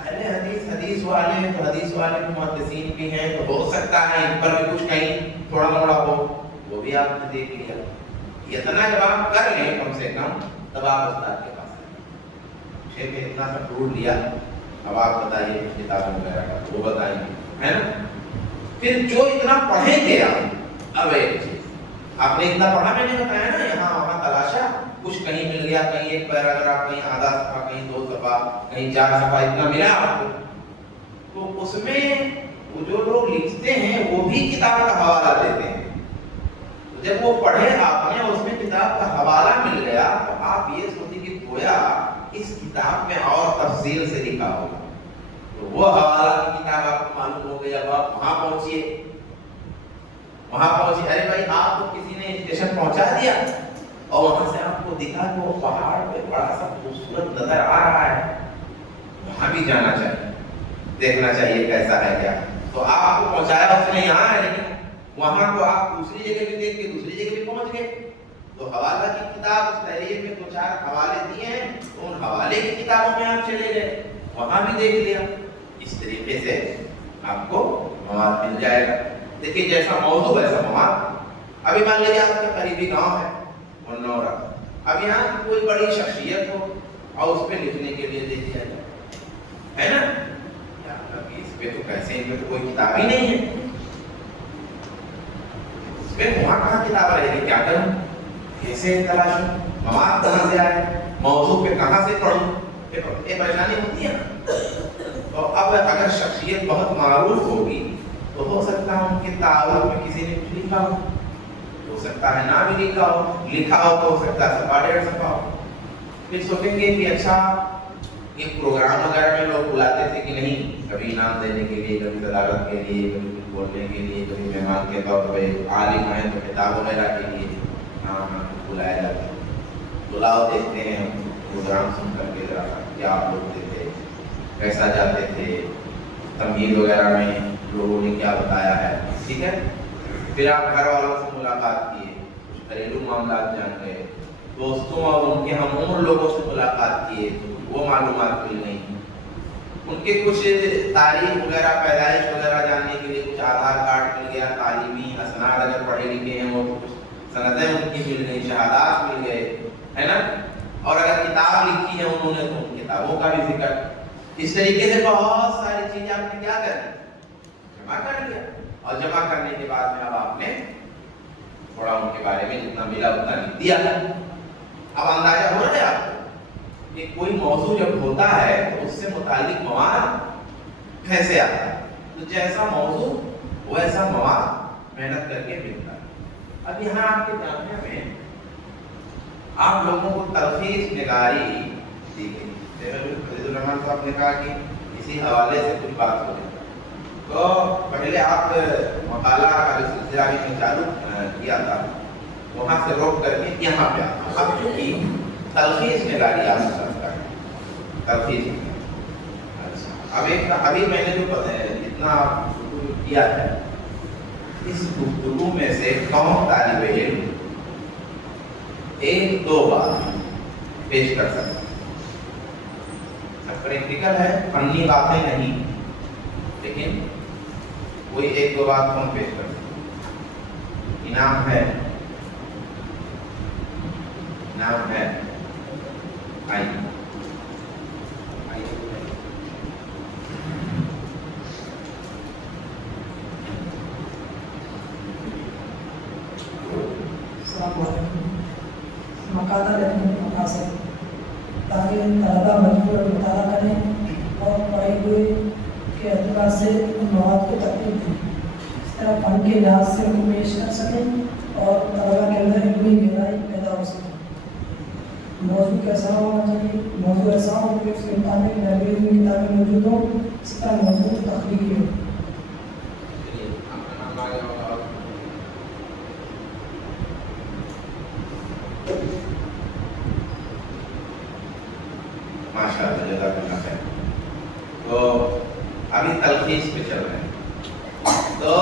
اہل حدیث والے ہیں تو حدیث والے بھی محدثین بھی ہیں تو ہو سکتا ہے ان پر بھی کچھ کہیں تھوڑا موڑا ہو, وہ بھی آپ نے دیکھ لیا. اتنا جب آپ کر لیں کم سے کم تب آپ استاد کے پاس آئیں. شیخ نے اتنا سا ڈھونڈ لیا, اب آپ بتائیے کتابیں وغیرہ کا وہ بتائیں گے, ہے نا. پھر جو اتنا پڑھیں گے آپ, اب ایک چیز آپ نے اتنا پڑھا, میں نے بتایا نا یہاں وہاں تلاشا, کچھ کہیں مل گیا, کہیں ایک پیراگراف, کہیں آدھا صفحہ, کہیں 2 صفحہ, کہیں 4 صفحہ, اتنا ملا آپ کو. تو اس میں وہ جو لوگ لکھتے ہیں وہ بھی کتاب کا حوالہ دیتے ہیں. تو جب وہ پڑھے آپ نے اس میں کتاب کا حوالہ مل گیا تو آپ یہ سوچیں کہ گویا اس کتاب میں اور تفصیل سے لکھا ہوگا. تو وہ حوالہ کی کتاب آپ کو معلوم ہو گئی. اب آپ وہاں پہنچیے, ارے بھائی آپ کو کسی نے اسٹیشن پہنچا دیا اور وہاں سے آپ کو دکھا کہ وہ پہاڑ پہ بڑا سا خوبصورت نظر آ رہا ہے, وہاں بھی جانا چاہیے, دیکھنا چاہیے کیسا ہے کیا. تو آپ کو پہنچایا اس نے یہاں ہے, لیکن وہاں کو آپ دوسری جگہ بھی دیکھ کے دوسری جگہ بھی پہنچ گئے. تو حوالہ کی کتاب اس تحریر میں 2-4 حوالے دیے ہیں, تو ان حوالے کی کتابوں میں آپ چلے گئے, وہاں بھی دیکھ لیا. اس طریقے سے آپ کو مواد مل جائے گا. دیکھیے جیسا موضوع ویسا مواد. ابھی مان لیجیے آپ کا قریبی گاؤں ہے منورہ, اب یہاں کی کوئی بڑی شخصیت ہو اور اس پہ لکھنے کے لیے دے دیا جائے, ہے نا. اس پہ تو پیسے ان پہ تو کوئی کتاب ہی نہیں ہے, اس پہ وہاں کہاں کتاب رہے گی, کیا کروں, کیسے تلاشوں, مواد کہاں سے آئے, موضوع پہ کہاں سے پڑھوں, یہ پریشانی ہوتی ہے نا. تو اب اگر شخصیت بہت معروف ہوگی تو ہو سکتا ہے ان کے تعارف میں کسی نے کچھ لکھا ہو سکتا ہے نہ بھی لکھا ہو تو ہو سکتا ہے 1.5 صفحہ ہو. پھر سوچیں گے کہ اچھا یہ پروگرام وغیرہ میں لوگ بلاتے تھے کہ نہیں, کبھی انعام دینے کے لیے, کبھی صدارت کے لیے, کبھی کچھ بولنے کے لیے, کبھی مہمان کے طور پہ عالم ہیں تو کتاب وغیرہ کے لیے بلایا جاتا ہے. بلاؤ دیکھتے ہیں پروگرام سن کر کے ذرا کیا آپ بولتے تھے, کیسا جاتے تھے, تمہید وغیرہ میں لوگوں نے کیا بتایا ہے, ٹھیک ہے. پھر آپ گھر والوں سے ملاقات کیے, کچھ گھریلو معاملات جان گئے, دوستوں اور ان کے ہم عمر لوگوں سے ملاقات کیے, وہ معلومات مل گئی. ان کے کچھ تاریخ وغیرہ, پیدائش وغیرہ جاننے کے لیے کچھ آدھار کارڈ مل گیا, تعلیمی اسناد اگر پڑھے لکھے ہیں وہ تو کچھ سندیں ان کی مل گئی, شہادات مل گئے, ہے نا. اور اگر کتاب لکھی ہے انہوں نے تو ان کتابوں کا بھی ذکر. اس طریقے سے بہت ساری چیزیں آپ نے کیا کریں, جمع کر لیا. اور جمع کرنے کے بعد میں اب آپ نے تھوڑا ان کے بارے میں جتنا ملا اتنا لکھ دیا. اب اندازہ ہو رہا ہے آپ کو کہ کوئی موضوع جب ہوتا ہے تو اس سے متعلق مواد کیسے آتا ہے. تو جیسا موضوع ویسا مواد محنت کر کے ملتا ہے. اب یہاں آپ کے جامعہ میں آپ لوگوں کو تلخیص نگاری دی گئی. فضل الرحمان صاحب نے کہا کہ اسی حوالے سے کچھ بات ہو جائے. تو پہلے آپ مقالہ کا جو سلسلہ بھی چالو کیا تھا وہاں سے روک کر کے یہاں پہ آتا. اب چونکہ تلخیص نگاری آپ سمجھتا ہے, تلخیص. اچھا اب ایک ابھی میں نے جو اتنا کیا ہے اس گفتگو میں سے کون طالب علم 1-2 بات پیش کر سکتا. پریکٹیکل ہے, فنی باتیں نہیں, لیکن کوئی 1-2 بات کون پیش کر سکتا. انعام ہے, انعام ہے. آئیے مقالہ لکھنے کے مقاصد تاکہ طلبا مجبور مطالعہ کریں اور پڑھائی ہوئی کے اعتبار سے مواد کو ترتیب دیں. اس طرح فن کے لحاظ سے ان کو پیش کر سکیں اور طلبا کے اندر علمی گہرائی پیدا ہو سکے. موضوع کیسا ہونا چاہیے؟ موضوع ایسا ہو کہ اس کے مطابق لائبریری میں کتابیں موجود ہوں، اس کا موضوع تخلیقی ہو۔ چلیے آپ کا نام آ گیا ہوگا اور ماشاء اللہ جزاک اللہ خیر۔ تو ابھی تلخیص پہ چل رہے ہیں، تو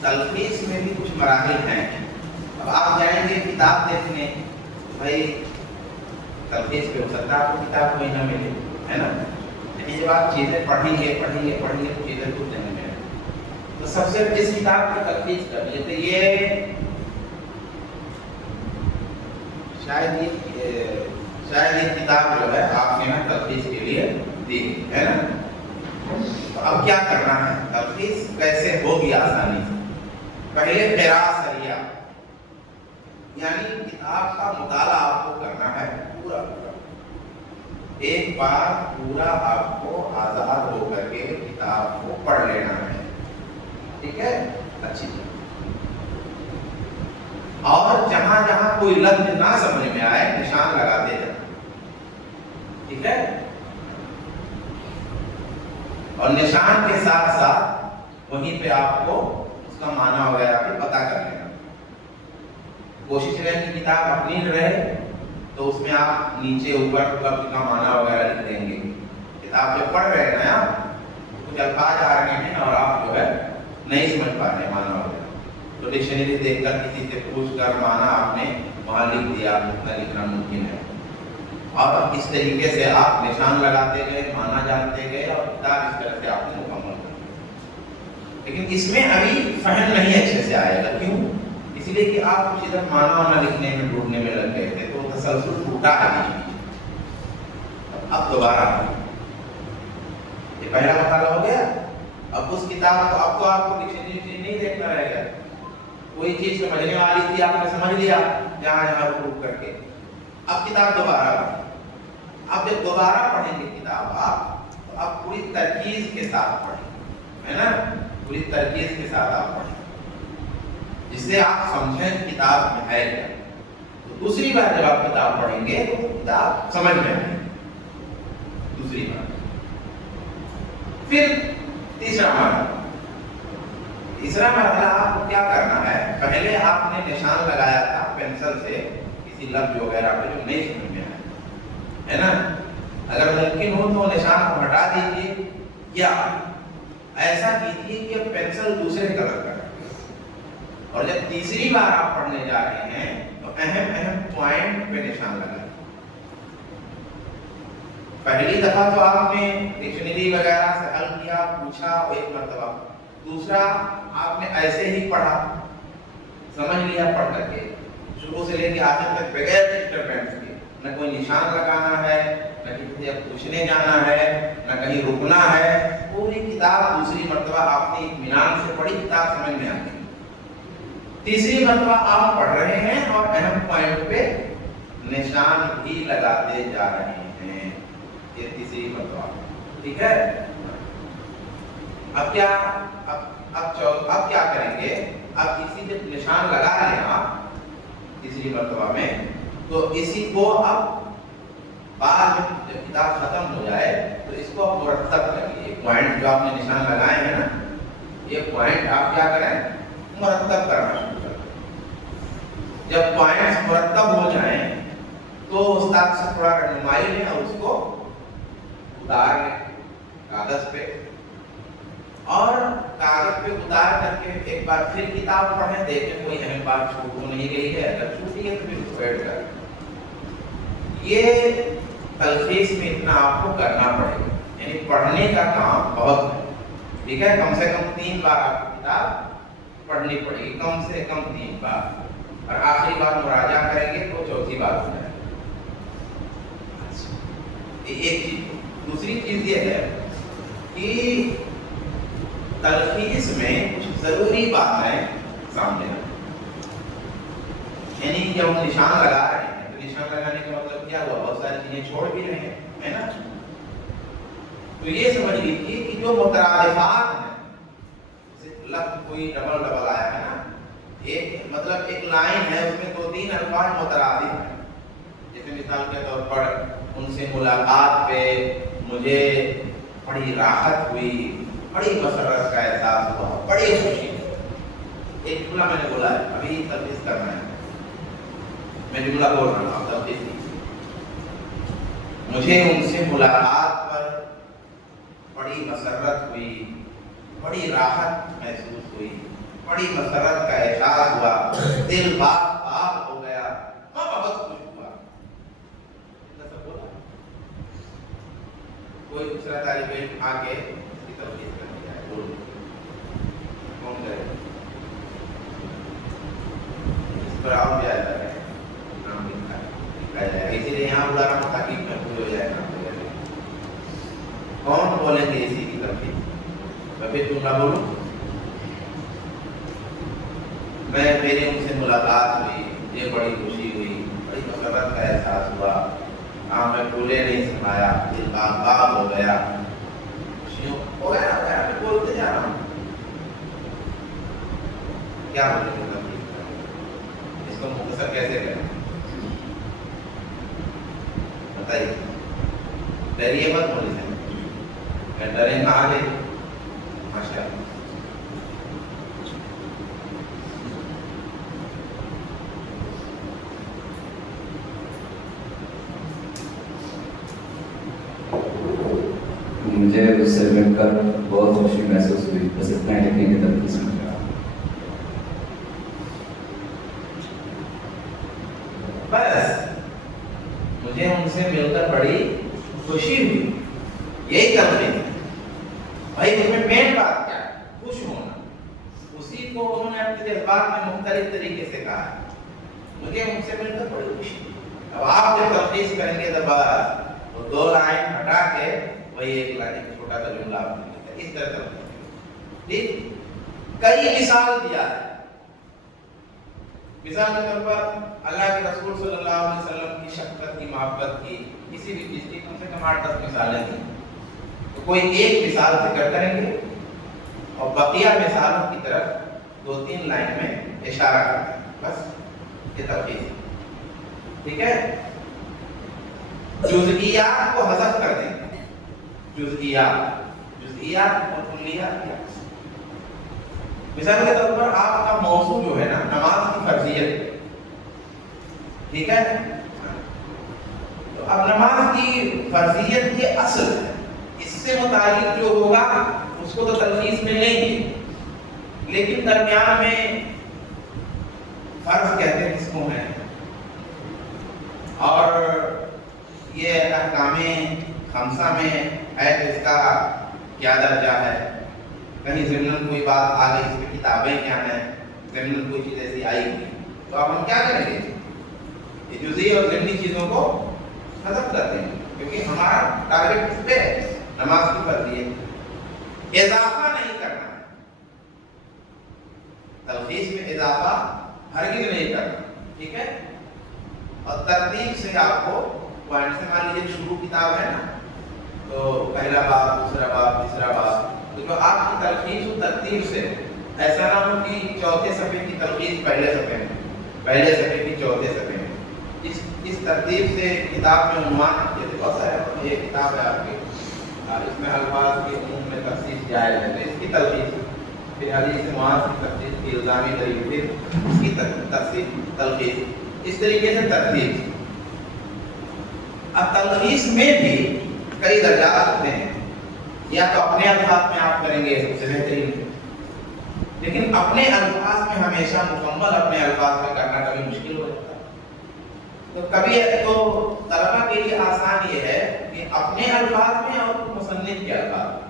تلخیص میں بھی کچھ مراحل ہیں۔ اب آپ جائیں گے کتاب دیکھنے، بھائی تلخیص پہ ہو سکتا ہے آپ کو کتاب کوئی نہ ملے، ہے نا، لیکن جب آپ چیزیں پڑھیں گے تو چیزیں کچھ نہیں ملیں۔ تو سب سے جس کتاب کی تلخیص کر لیے تو یہ شاید یہ کتاب جو ہے آپ نے نا تلخیص کے لیے دی ہے نا۔ تو اب کیا کرنا ہے، تلخیص کیسے ہوگی آسانی سے؟ پہلے قراءۃ سریہ، یعنی کتاب کا مطالعہ آپ کو کرنا ہے پورا ایک بار پورا آپ کو آزاد ہو کر کے کتاب کو پڑھ لینا ہے، ٹھیک ہے، اچھی طرح۔ اور جہاں جہاں کوئی لفظ نہ سمجھ میں آئے نشان لگاتے جائیں، ٹھیک ہے، اور نشان کے ساتھ ساتھ وہیں پہ آپ کو اس کا معنی وغیرہ بھی پتہ کر لینا۔ کوشش رہے کہ کتاب اپنی رہے تو اس میں آپ نیچے اوپر لفظ کا معنی وغیرہ لکھ دیں گے۔ کتاب جب پڑھ رہے ہیں نا آپ، کچھ الفاظ آ رہے ہیں اور آپ جو ہے نہیں سمجھ پا رہے ہیں معنی وغیرہ، تو ڈکشنری دیکھ کر کسی سے پوچھ کر معنی آپ نے وہاں لکھ دیا، اتنا لکھنا ممکن ہے۔ اور اس طریقے سے آپ نشان لگاتے گئے، معنی جانتے گئے، اور کتاب اس طرح سے آپ نے مکمل کر دی۔ لیکن اس میں ابھی فہم نہیں اچھے سے آئے گا، کیوں؟ اس لیے کہ آپ کچھ ادھر معنی لکھنے میں ڈھونڈنے میں لگ گئے تھے، تو تسلسل ٹوٹا ہے۔ اب دوبارہ یہ پہلا مطالعہ ہو گیا، اب اس کتاب کو اب تو آپ کو ڈکشنری نہیں دیکھنا رہے گا، کوئی چیز سمجھنے والی تھی آپ نے سمجھ لیا جہاں جہاں رک کر کے۔ اب کتاب دوبارہ پڑھیں، اب جب دوبارہ پڑھیں گے کتاب آپ، تو اب پوری ترکیز کے ساتھ پڑھیں، ہے نا، پوری ترکیز کے ساتھ آپ پڑھیں، جس سے آپ سمجھیں کتاب میں ہے کیا۔ تو دوسری بار جب آپ کتاب پڑھیں گے تو کتاب سمجھ میں آئے گی، دوسری بار۔ پھر تیسرا مرحلہ آپ کو کیا کرنا ہے، پہلے آپ نے نشان لگایا تھا پینسل سے کسی لفظ وغیرہ پہ جو نہیں سمجھ میں آیا، ہے نا، اگر ممکن ہو تو نشان کو ہٹا دیجیے، یا ایسا کیجیے کہ پینسل دوسرے کلر کا، اور جب تیسری بار آپ پڑھنے جا رہے ہیں تو اہم پوائنٹ پہ نشان لگائیں۔ پہلی دفعہ تو آپ نے ڈکشنری وغیرہ سے حل کیا، پوچھا ایک مرتبہ، دوسرا آپ نے ایسے ہی پڑھا، سمجھ لیا پڑھ کر کے شروع سے لے کے آخر تک بغیر ڈسٹربینس کے، نہ کوئی نشان لگانا ہے، نہ کسی سے پوچھنے جانا ہے، نہ کہیں رکنا ہے، پوری کتاب دوسری مرتبہ آپ نے اطمینان سے پڑھی، کتاب سمجھ میں آ گئی۔ تیسری مرتبہ آپ پڑھ رہے ہیں اور اہم پوائنٹ پہ نشان بھی لگاتے جا رہے ہیں، یہ تیسری مرتبہ، ٹھیک ہے۔ اب کیا کریں گے، اب اسی جب نشان لگا لیں آپ تیسری مرتبہ میں، تو اسی کو اب بعد میں جب کتاب ختم ہو جائے تو اس کو آپ مرتب کریے، پوائنٹ جو آپ نے نشان لگائے ہیں نا، یہ پوائنٹ آپ کیا کریں، مرتب کرنا شروع کریں۔ جب پوائنٹس مرتب ہو جائیں تو استاد سے تھوڑا رہنمائی لیں اور اس کو اتار لیں کاغذ پہ، اور کاغذ پہ اتار کر کے ایک بار پھر کتاب پڑھیں، دیکھیں کوئی اہم بات چھوٹ تو نہیں گئی ہے، اگر چھوٹی ہے تو پھر اس کو ایڈ کریں۔ یہ تلخیص میں اتنا آپ کو کرنا پڑے گا، یعنی پڑھنے کا کام بہت ہے، ٹھیک ہے، کم سے کم 3 بار آپ کو کتاب پڑھنی پڑے گی، کم سے کم 3 بار، اور آخری بار مراجعہ کریں گے تو چوتھی بار ہو جائے گا۔ ایک چیز، دوسری چیز یہ ہے کہ تلخیص میں کچھ ضروری باتیں سامنے آئیں، یعنی جب ہم نشان لگا رہے ہیں تو نشان لگانے کا مطلب کیا ہوا، بہت ساری چیزیں چھوڑ بھی رہے ہیں، ہے نا، تو یہ سمجھ لیجیے کہ جو مترادفات ہیں، لفظ کوئی ڈبل آیا ہے نا، ایک مطلب ایک لائن ہے اس میں 2-3 الفاظ مترادف ہیں، جیسے مثال کے طور پر ان سے ملاقات پہ مجھے بڑی راحت ہوئی، بڑی مسرت کا احساس ہوا، بڑی خوشی ہوئی. ایک جملہ میں نے بولا ہے، ابھی تلفظ کرنا ہے، میں جملہ بول رہا ہوں، آپ تلفظ کیجیے. مجھے ان سے ملاقات پر بڑی مسرت ہوئی، بڑی راحت محسوس ہوئی، بڑی مسرت کا احساس ہوا، دل باغ باغ ہو گیا، میں بہت خوش ہوا. اتنا سب بولا. کوئی دوسرا طالب علم آ کے اس کی تلفظ کرنے جائے، بول کون کرے؟ اس پر آپ بھی آ جائے نام لکھا ہے، اسی لیے یہاں بلا رہا ہوں تاکہ میں پوری ہو جائے. کون بولیں گے اسی کی تلفظ؟ میں پھر جملہ بولوں. میری ان سے ملاقات ہوئی، مجھے بڑی خوشی ہوئی، بڑی مسرت کا احساس ہوا، ہاں میں بھولے نہیں سنایا، دل باغ باغ ہو گیا، خوشیوں ہو گیا. میں بولتے جا رہا ہوں، کیا بولیں گے تلفظ؟ اس کو مختصر کیسے کریں بتائیے؟ ڈریے مت بولے سے ڈرے نہ آگے. ماشاء اللہ. مجھے اس سے مل کر بہت خوشی محسوس ہوئی. بس اتنا ہی لکھنے کی تلفظ میں. بس مجھے ان سے مل کر بڑی خوشی ہوئی، یہی تلفظ ہے بھائی. اس میں مین بات کیا ہے؟ خوش ہونا. اسی کو انہوں نے اپنے جذبات میں مختلف طریقے سے کہا ہے. مجھے ان سے مل کر بڑی خوشی. اب آپ جب تلفظ کریں گے تو بس وہ 2 لائن ہٹا کے وہی 1 لائن چھوٹا سا جملہ آپ نے اس طرح تلفظ. ٹھیک، کئی مثال دیا ہے. مثال کے طور پر اللہ کے رسول صلی اللہ علیہ وسلم کی شفقت کی، محبت کی، کسی بھی چیز کی کم سے کم 8-10 مثالیں تھیں. تو کوئی ایک مثال ذکر کریں گے اور بقیہ مثالوں کی طرف 2-3 لائن میں اشارہ کریں گے. بس یہ تلفظ. ٹھیک ہے، جزئیات کو حذف کر دیں گے. جزئیات اور کلیات کیا؟ مثال کے طور پر آپ کا موضوع جو ہے نا نماز کی فرضیت. ٹھیک ہے، تو اب نماز کی فرضیت یہ اصل ہے، اس سے متعلق جو ہوگا اس کو تو تلخیص میں لیں گے، لیکن درمیان میں فرض کہتے ہیں کس کو ہے، اور یہ احکام خمسہ میں ہے تو اس کا کیا درجہ ہے. کہیں ضمن کوئی بات آ گئی، اس میں کتابیں کیا ہیں، ضمن کوئی چیز ایسی آئی ہوئی، تو اب ہم کیا کریں گے؟ یہ جزئی اور ضمنی چیزوں کو حذف کرتے ہیں، کیونکہ ہمارا ٹارگیٹ کس پہ ہے؟ نماز کی فرضیت. اضافہ نہیں کرنا ہے، تلخیص میں اضافہ ہرگز نہیں کرنا. ٹھیک ہے، اور ترتیب سے آپ کو پوائنٹ سے، مان لیجیے شروع کتاب ہے نا، تو پہلا باب، دوسرا باب، تیسرا باب، تو جو آپ کی تلخیص و ترتیب سے ایسا نہ ہو کہ چوتھے صفحے کی تلخیص پہلے صفحے میں، پہلے صفحے کی چوتھے صفحے میں. اس ترتیب سے کتاب میں عنوان جیسے بہت سارے، یہ کتاب ہے آپ کی، اس میں الفاظ کے عموم میں تخصیص جائز ہے، تو اس کی تلخیص، پھر حدیث معاذ کی تفسیر کی الزامی طریقے، پھر اس کی تفسیر تلخیص، اس طریقے سے ترتیب. اب تلخیص میں بھی کئی درجات ہوتے ہیں. یا تو اپنے الفاظ میں آپ کریں گے سب سے بہترین، لیکن اپنے الفاظ میں ہمیشہ مکمل اپنے الفاظ میں کرنا کبھی مشکل ہو جاتا ہے. تو کبھی تو طلبہ کے لیے آسان یہ ہے کہ اپنے الفاظ میں اور مصنف کے الفاظ میں،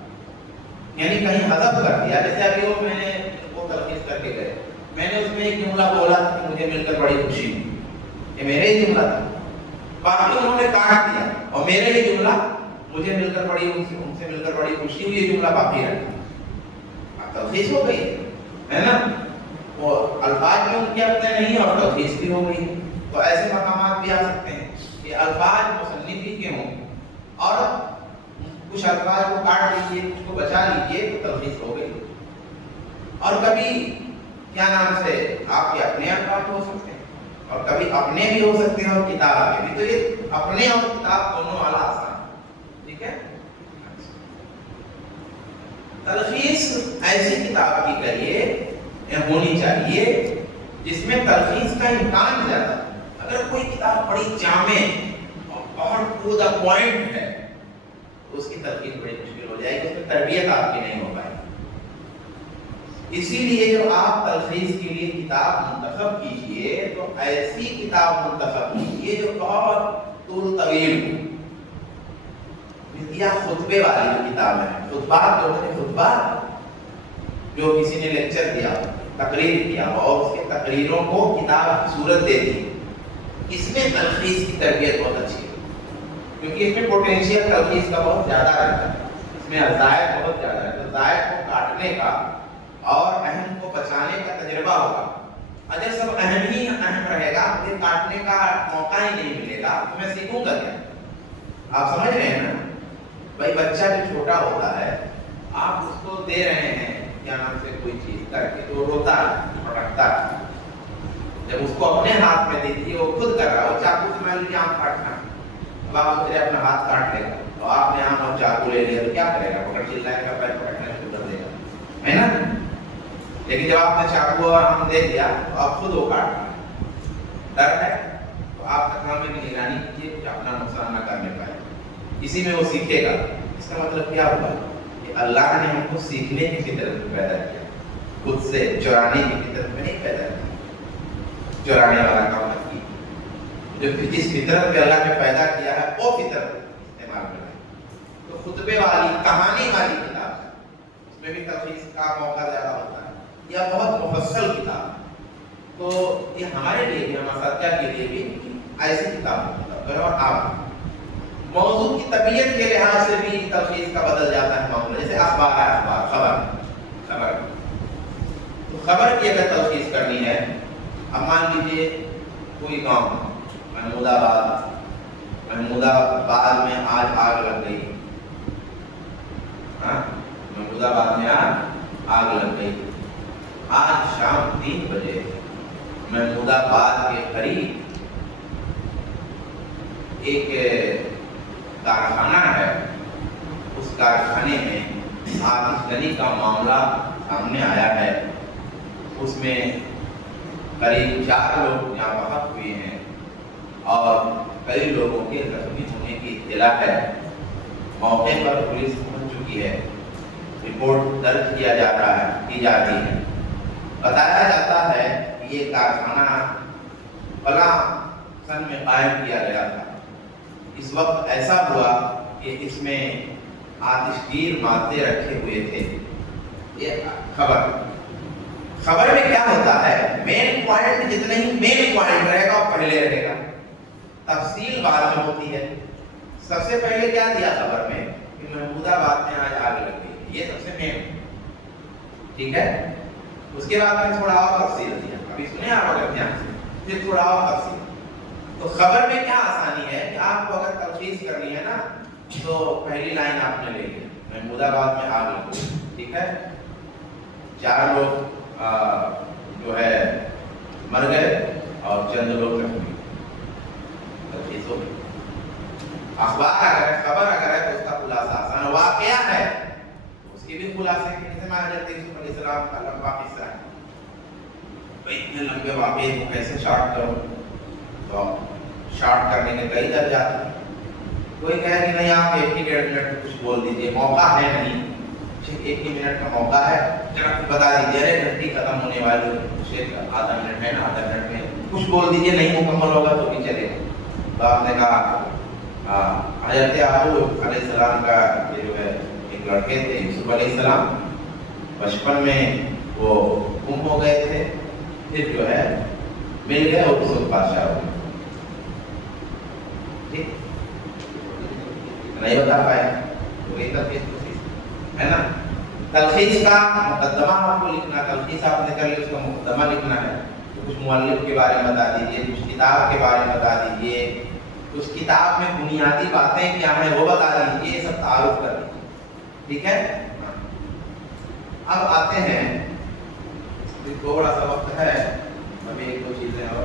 یعنی کہیں حذف کر دیا. جیسے ابھی وہ میں نے وہ تلخیص کر کے گئے، میں نے اس میں ایک جملہ بولا کہ مجھے مل کر بڑی خوشی ہوئی، یہ میرے ہی جملہ تھا، باقی انہوں نے کاٹ دیا اور میرے ہی جملہ مجھے مل کر بڑی، ان سے مل کر بڑی خوشی ہوئی، یہ جملہ باقی رکھا. تلخیص ہو گئی ہے نا، وہ الفاظ میں ان کے اپنے نہیں اور تلخیص بھی ہو گئی. تو ایسے مقامات بھی آ سکتے ہیں کہ الفاظ مصنفی کے ہوں اور کچھ الفاظ کو کاٹ لیجیے، کچھ کو بچا لیجیے، تو تلخیص ہو گئی. اور کبھی کیا نام سے آپ کے اپنے الفاظ ہو سکتے ہیں، اور کبھی اپنے بھی ہو سکتے ہیں اور کتاب کے بھی. تو یہ اپنے اور کتاب دونوں والا آسان ہے. ٹھیک ہے. تلخیص ایسی کتاب کی کریے ہونی چاہیے جس میں تلخیص کا امکان زیادہ. اگر کوئی کتاب بڑی جامع اور ٹو دا پوائنٹ ہے تو اس کی تلخیص بڑی مشکل ہو جائے گی, اس میں تربیت آپ کی نہیں ہو پائے گی. اسی لیے جب آپ تلخیص کے لیے کتاب منتخب کیجئے تو ایسی کتاب منتخب کیجئے جو بہت طول طویل ہو. یا خطبے والی جو کتاب ہے, خطبات جو ہے, خطبات جو کسی نے لیکچر دیا, تقریر کیا اور اس کے تقریروں کو کتاب کی صورت دے دی, اس میں تلخیص کی تربیت بہت اچھی ہے, کیونکہ اس میں پوٹینشیل تلخیص کا بہت زیادہ رہتا ہے. اس میں زائد بہت زیادہ ہے, تو زائد کو کاٹنے کا اور اہم کو بچانے کا تجربہ ہوگا. اگر سب اہم ہی اہم رہے گا, مجھے کاٹنے کا موقع ہی نہیں ملے گا, تو میں سیکھوں گا کیا؟ آپ سمجھ رہے ہیں نا بھائی. بچہ جو چھوٹا ہوتا ہے, آپ اس کو دے رہے ہیں کیا نام سے کوئی چیز کر کے, تو روتا ہے, بھٹکتا ہے. جب اس کو اپنے ہاتھ میں دیجیے, وہ خود کر رہا ہے. وہ چاقو سے مان لیجیے آم کاٹنا, اب آپ سوچے اپنا ہاتھ کاٹ لے گا, تو آپ نے آم اور چاقو لے لیا تو کیا کرے گا؟ پکڑ چلائے گا, پیر پکڑنے شروع کر دے گا, ہے نا. لیکن جب آپ نے چاقو اور آم دے دیا تو آپ خود وہ کاٹ رہے ہیں. ڈر ہے تو آپ کا کام ہے کہ نگرانی کیجیے کہ اپنا نقصان نہ کرنے پائے. اسی میں وہ سیکھے گا. اس کا مطلب کیا ہوا کہ اللہ نے ہم کو سیکھنے کی فطرت میں پیدا کیا, خود سے چرانے کی فطرت میں نہیں پیدا کیا. چرانے والا کام مت کیجیے. جو جس فطرت پہ اللہ نے پیدا کیا ہے وہ فطرت استعمال کریں. تو خطبے والی, کہانی والی کتاب ہے, اس میں بھی تلخیص کا موقع زیادہ ہوتا ہے, یا بہت مفصل کتاب. تو یہ ہمارے لیے بھی, ہمارے اساتذہ کے لیے بھی ایسی کتاب ہے. اور آپ موضوع کی طبیعت کے لحاظ سے بھی تلخیص کا بدل جاتا ہے معاملہ. جیسے اخبار ہے, اخبار, خبر. تو خبر کی اگر تلخیص کرنی ہے, اب مان لیجیے کوئی گاؤں, محمود آباد میں آج آگ لگ گئی, محمود آباد میں آگ لگ گئی. آج شام 3 بجے محمود آباد کے قریب ایک کارخانہ ہے, اس کارخانے میں آتش زنی کا معاملہ سامنے آیا ہے. اس میں قریب 4 لوگ یہاں بحق ہوئے ہیں اور کئی لوگوں کے زخمی ہونے کی اطلاع ہے. موقع پر پولیس پہنچ چکی ہے, رپورٹ درج کی جا رہی ہے. بتایا جاتا ہے کہ یہ کارخانہ فلاں سن میں قائم کیا گیا تھا. اس وقت ایسا ہوا کہ اس میں آتش گیر مادے رکھے ہوئے تھے. یہ خبر میں کیا ہوتا ہے, مین پوائنٹ جتنے ہی مین پوائنٹ رہے گا وہ پہلے رہے گا, تفصیل بعد میں ہوتی ہے. سب سے پہلے کیا دیا خبر میں کہ محمود آباد میں آج آگ لگ گئی, یہ سب سے مین. ٹھیک ہے. اس کے بعد میں تھوڑا اور تفصیل دیا, ابھی سنیں آپ اگر دھیان سے, پھر تھوڑا اور تفصیل. تو خبر میں کیا آسانی ہے کہ آپ کو اگر تلخیص کرنی ہے نا تو پہلی لائن آپ نے لے لی, محمود آباد میں آگ لگ گئی. ٹھیک ہے. 4 لوگ جو ہے مر گئے اور چند لوگ زخمی. تلخیص ہو گئی. اخبار اگر ہے, خبر اگر ہے تو اس کا خلاصہ آسان ہے. واقعہ ہے اس کے بھی خلاصے کے, جیسے میں حضرت یوسف علیہ السلام کا لمبا قصہ ہے. اتنے لمبے واقعے کو کیسے شارٹ کرو, تو شارٹ کرنے کے کئی درجات ہیں. کوئی کہے کہ نہیں آپ 1 ہی 1.5 منٹ کچھ بول دیجیے, موقع ہے نہیں, 1 ہی منٹ کا موقع ہے, ذرا بتا دیجیے. ارے گھنٹی ختم ہونے والی, آدھا منٹ ہے نا, آدھا منٹ میں کچھ بول دیجیے, نہیں مکمل ہوگا تو بھی چلے گا. تو آپ نے کہا حضرت یعقوب علیہ السلام کا یہ جو ہے ایک لڑکے تھے یوسف علیہ السلام, بچپن میں وہ گم ہو گئے تھے, پھر جو ہے مل گئے اور اس بادشاہ ہو گئے. ٹھیک نہیں بتا پائے, وہی تلخیص ہے نا. تلخیص کا مقدمہ آپ کو لکھنا, تلخیص آپ نے کر لی, اس کا مقدمہ لکھنا ہے. تو کچھ مؤلف کے بارے میں بتا دیجیے, کچھ کتاب کے بارے میں بتا دیجیے, اس کتاب میں بنیادی باتیں کیا ہیں وہ بتا دیجیے, یہ سب تعارف کر دیجیے. ٹھیک ہے. اب آتے ہیں, تھوڑا سا وقت ہے, ابھی 1-2 چیزیں اور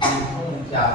349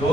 2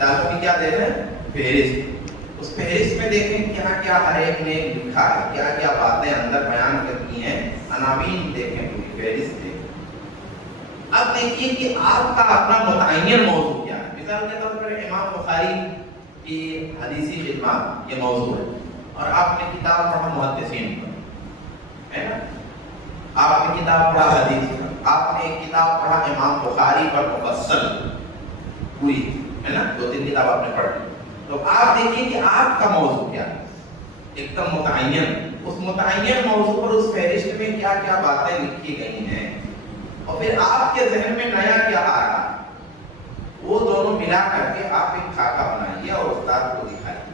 کتابوں کی کیا دیکھ رہے ہیں؟ فہرست. اس فہرست میں دیکھیں کیا کیا ہر ایک نے لکھا ہے, کیا کیا باتیں اندر بیان کرتی ہیں, عناوین دیکھیں, پوری فہرست دیکھیں. اب دیکھیے کہ آپ کا اپنا متعین موضوع کیا ہے. مثال کے طور پر امام بخاری کی حدیثی خدمات یہ موضوع ہے, اور آپ نے کتاب پڑھا محدثین پر, ہے نا, آپ نے کتاب پڑھا حدیث پر, آپ نے ایک کتاب پڑھا امام بخاری پر مفصل پوری, ہے نا, 2-3 کتاب آپ نے پڑھی. تو آپ دیکھیے کہ آپ کا موضوع کیا ہے, ایک دم متعین. اس متعین موضوع پر اس فہرست میں کیا کیا باتیں لکھی گئی ہیں, اور پھر آپ کے ذہن میں نیا کیا آ رہا ہے, وہ دونوں ملا کر کے آپ ایک خاکہ بنائیے اور استاد کو دکھائیے.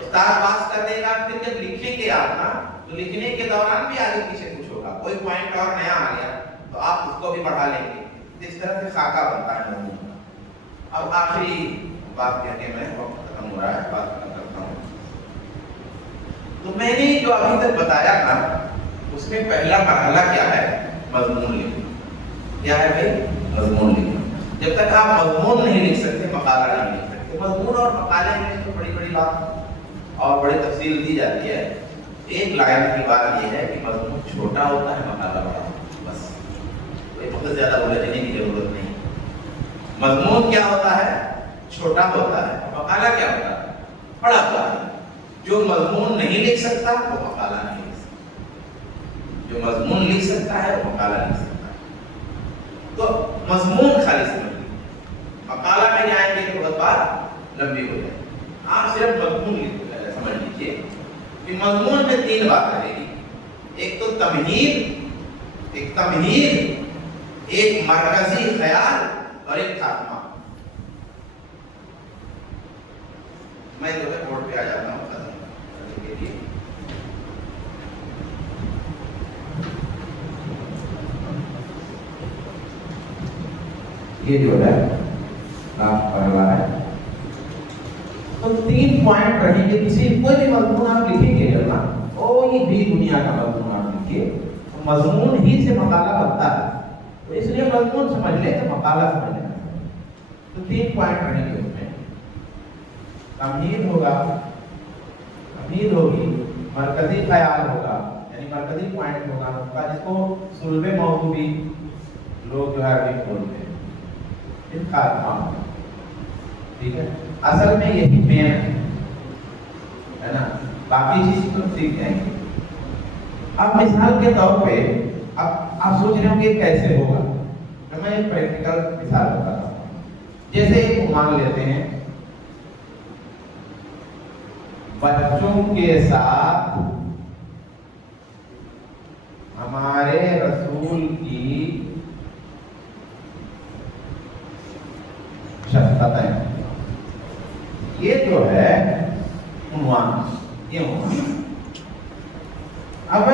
استاد پاس کر دے گا. پھر جب لکھیں گے آپ نا, تو لکھنے کے دوران بھی آگے پیچھے کچھ ہوگا, کوئی پوائنٹ اور نیا آ گیا تو آپ اس کو بھی بڑھا لیں گے. اس طرح سے خاکہ بنتا ہے موضوع کا. اب آخری بات کہہ کے میں وقت ختم ہو رہا ہے, بات ختم کرتا ہوں. تو میں نے جو ابھی تک بتایا تھا اس میں پہلا مرحلہ کیا ہے؟ مضمون لکھنا. کیا ہے بھائی؟ مضمون لکھنا. جب تک آپ مضمون نہیں لکھ سکتے, مقالہ نہیں لکھ سکتے. مضمون اور مقالے میں تو بڑی بڑی بات اور بڑی تفصیل دی جاتی ہے. ایک لائن کی بات یہ ہے کہ مضمون چھوٹا ہوتا ہے, مقالہ بڑا ہوتا ہے, بس. کوئی بہت زیادہ الجھنے کی ضرورت نہیں. مضمون کیا ہوتا ہے؟ چھوٹا ہوتا ہے. مقالہ کیا ہوتا ہے؟ بڑا ہوتا ہے. جو مضمون نہیں لکھ سکتا وہ مقالہ نہیں لکھ سکتا, جو مضمون لکھ سکتا ہے وہ مقالہ لکھ سکتا ہے. تو مضمون خالی سمجھ لیجیے, مقالہ میں جائیں گے تو بہت بات لمبی ہو جائے. آپ صرف مضمون سمجھ لیجیے کہ مضمون میں 3 بات رہے گی. ایک تو تمہید, ایک مرکزی خیال اور ایک خاتمہ. میں جو ہے بورڈ پہ آ جاتا ہوں ختم کے لیے. یہ جو ہے آپ پڑھوا ہے تو 3 پوائنٹ رہیں گے. کسی کوئی بھی مضمون آپ لکھیں گے نا, کوئی بھی دنیا کا مضمون آپ لکھیے, مضمون ہی سے مقالہ بنتا ہے. تو اس لیے مضمون سمجھ لیں تو مقالہ سمجھ لیں. تو 3 پوائنٹ رہیں گے. اس میں تمہید ہوگا, تمہید ہوگی, مرکزی خیال ہوگا یعنی مرکزی پوائنٹ ہوگا جس کو صلب موضوع بھی لوگ جو ہے ابھی بولتے ہیں. پھر خاتمہ ہوگا. ٹھیک ہے, اصل میں یہی مین ہے نا, باقی چیز تو سیکھ جائیں گے. اب مثال کے طور پہ اب آپ سوچ رہے ہوں کہ کیسے ہوگا, تو میں ایک پریکٹیکل مثال بتاتا ہوں. جیسے ایک مان لیتے ہیں بچوں کے ساتھ ہمارے رسول کی شفقتیں. یہ جو ہے عنوان, یہ عنوان. اب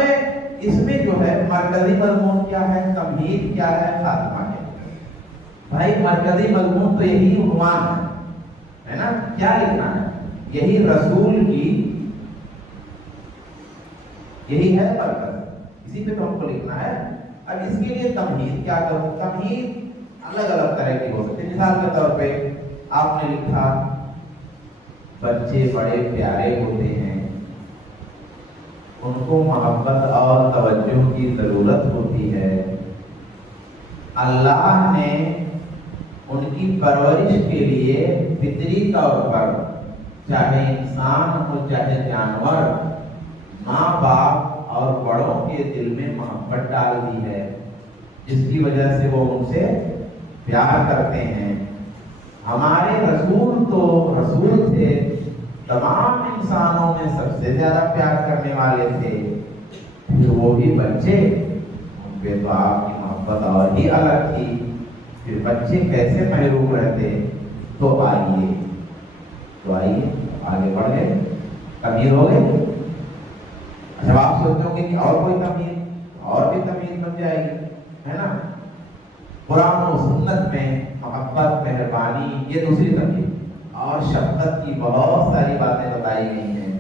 اس میں جو ہے مرکزی مضمون کیا ہے, تمہید کیا ہے, خاتمہ کیا ہے. بھائی مرکزی مضمون تو یہی عنوان ہے نا, کیا لکھنا ہے, یہی رسول کی, یہی ہے مرکز, اسی پہ تو ہم کو لکھنا ہے. اب اس کے لیے تمہید کیا کروں؟ تمہید الگ الگ طرح کی ہو سکتی ہے. مثال کے طور پہ آپ نے لکھا بچے بڑے پیارے ہوتے ہیں, ان کو محبت اور توجہ کی ضرورت ہوتی ہے. اللہ نے ان کی پرورش کے لیے فطری طور پر چاہے انسان ہو چاہے جانور, ماں باپ اور بڑوں کے دل میں محبت ڈال دی ہے, جس کی وجہ سے وہ ان سے پیار کرتے ہیں. ہمارے رسول تو رسول تھے, تمام انسانوں میں سب سے زیادہ پیار کرنے والے تھے. پھر وہ بھی بچے, ان پہ تو آپ کی محبت اور ہی الگ تھی. پھر بچے کیسے محروم رہتے. تو آئیے آگے بڑھ گئے, تمہید ہو گئے. اچھا آپ سوچتے ہوں گے کہ اور کوئی تمہید, اور بھی تمہید بن جائے گی, ہے نا. قرآن و سنت میں محبت, مہربانی, یہ دوسری تمہید, اور شفقت کی بہت ساری باتیں بتائی گئی ہیں.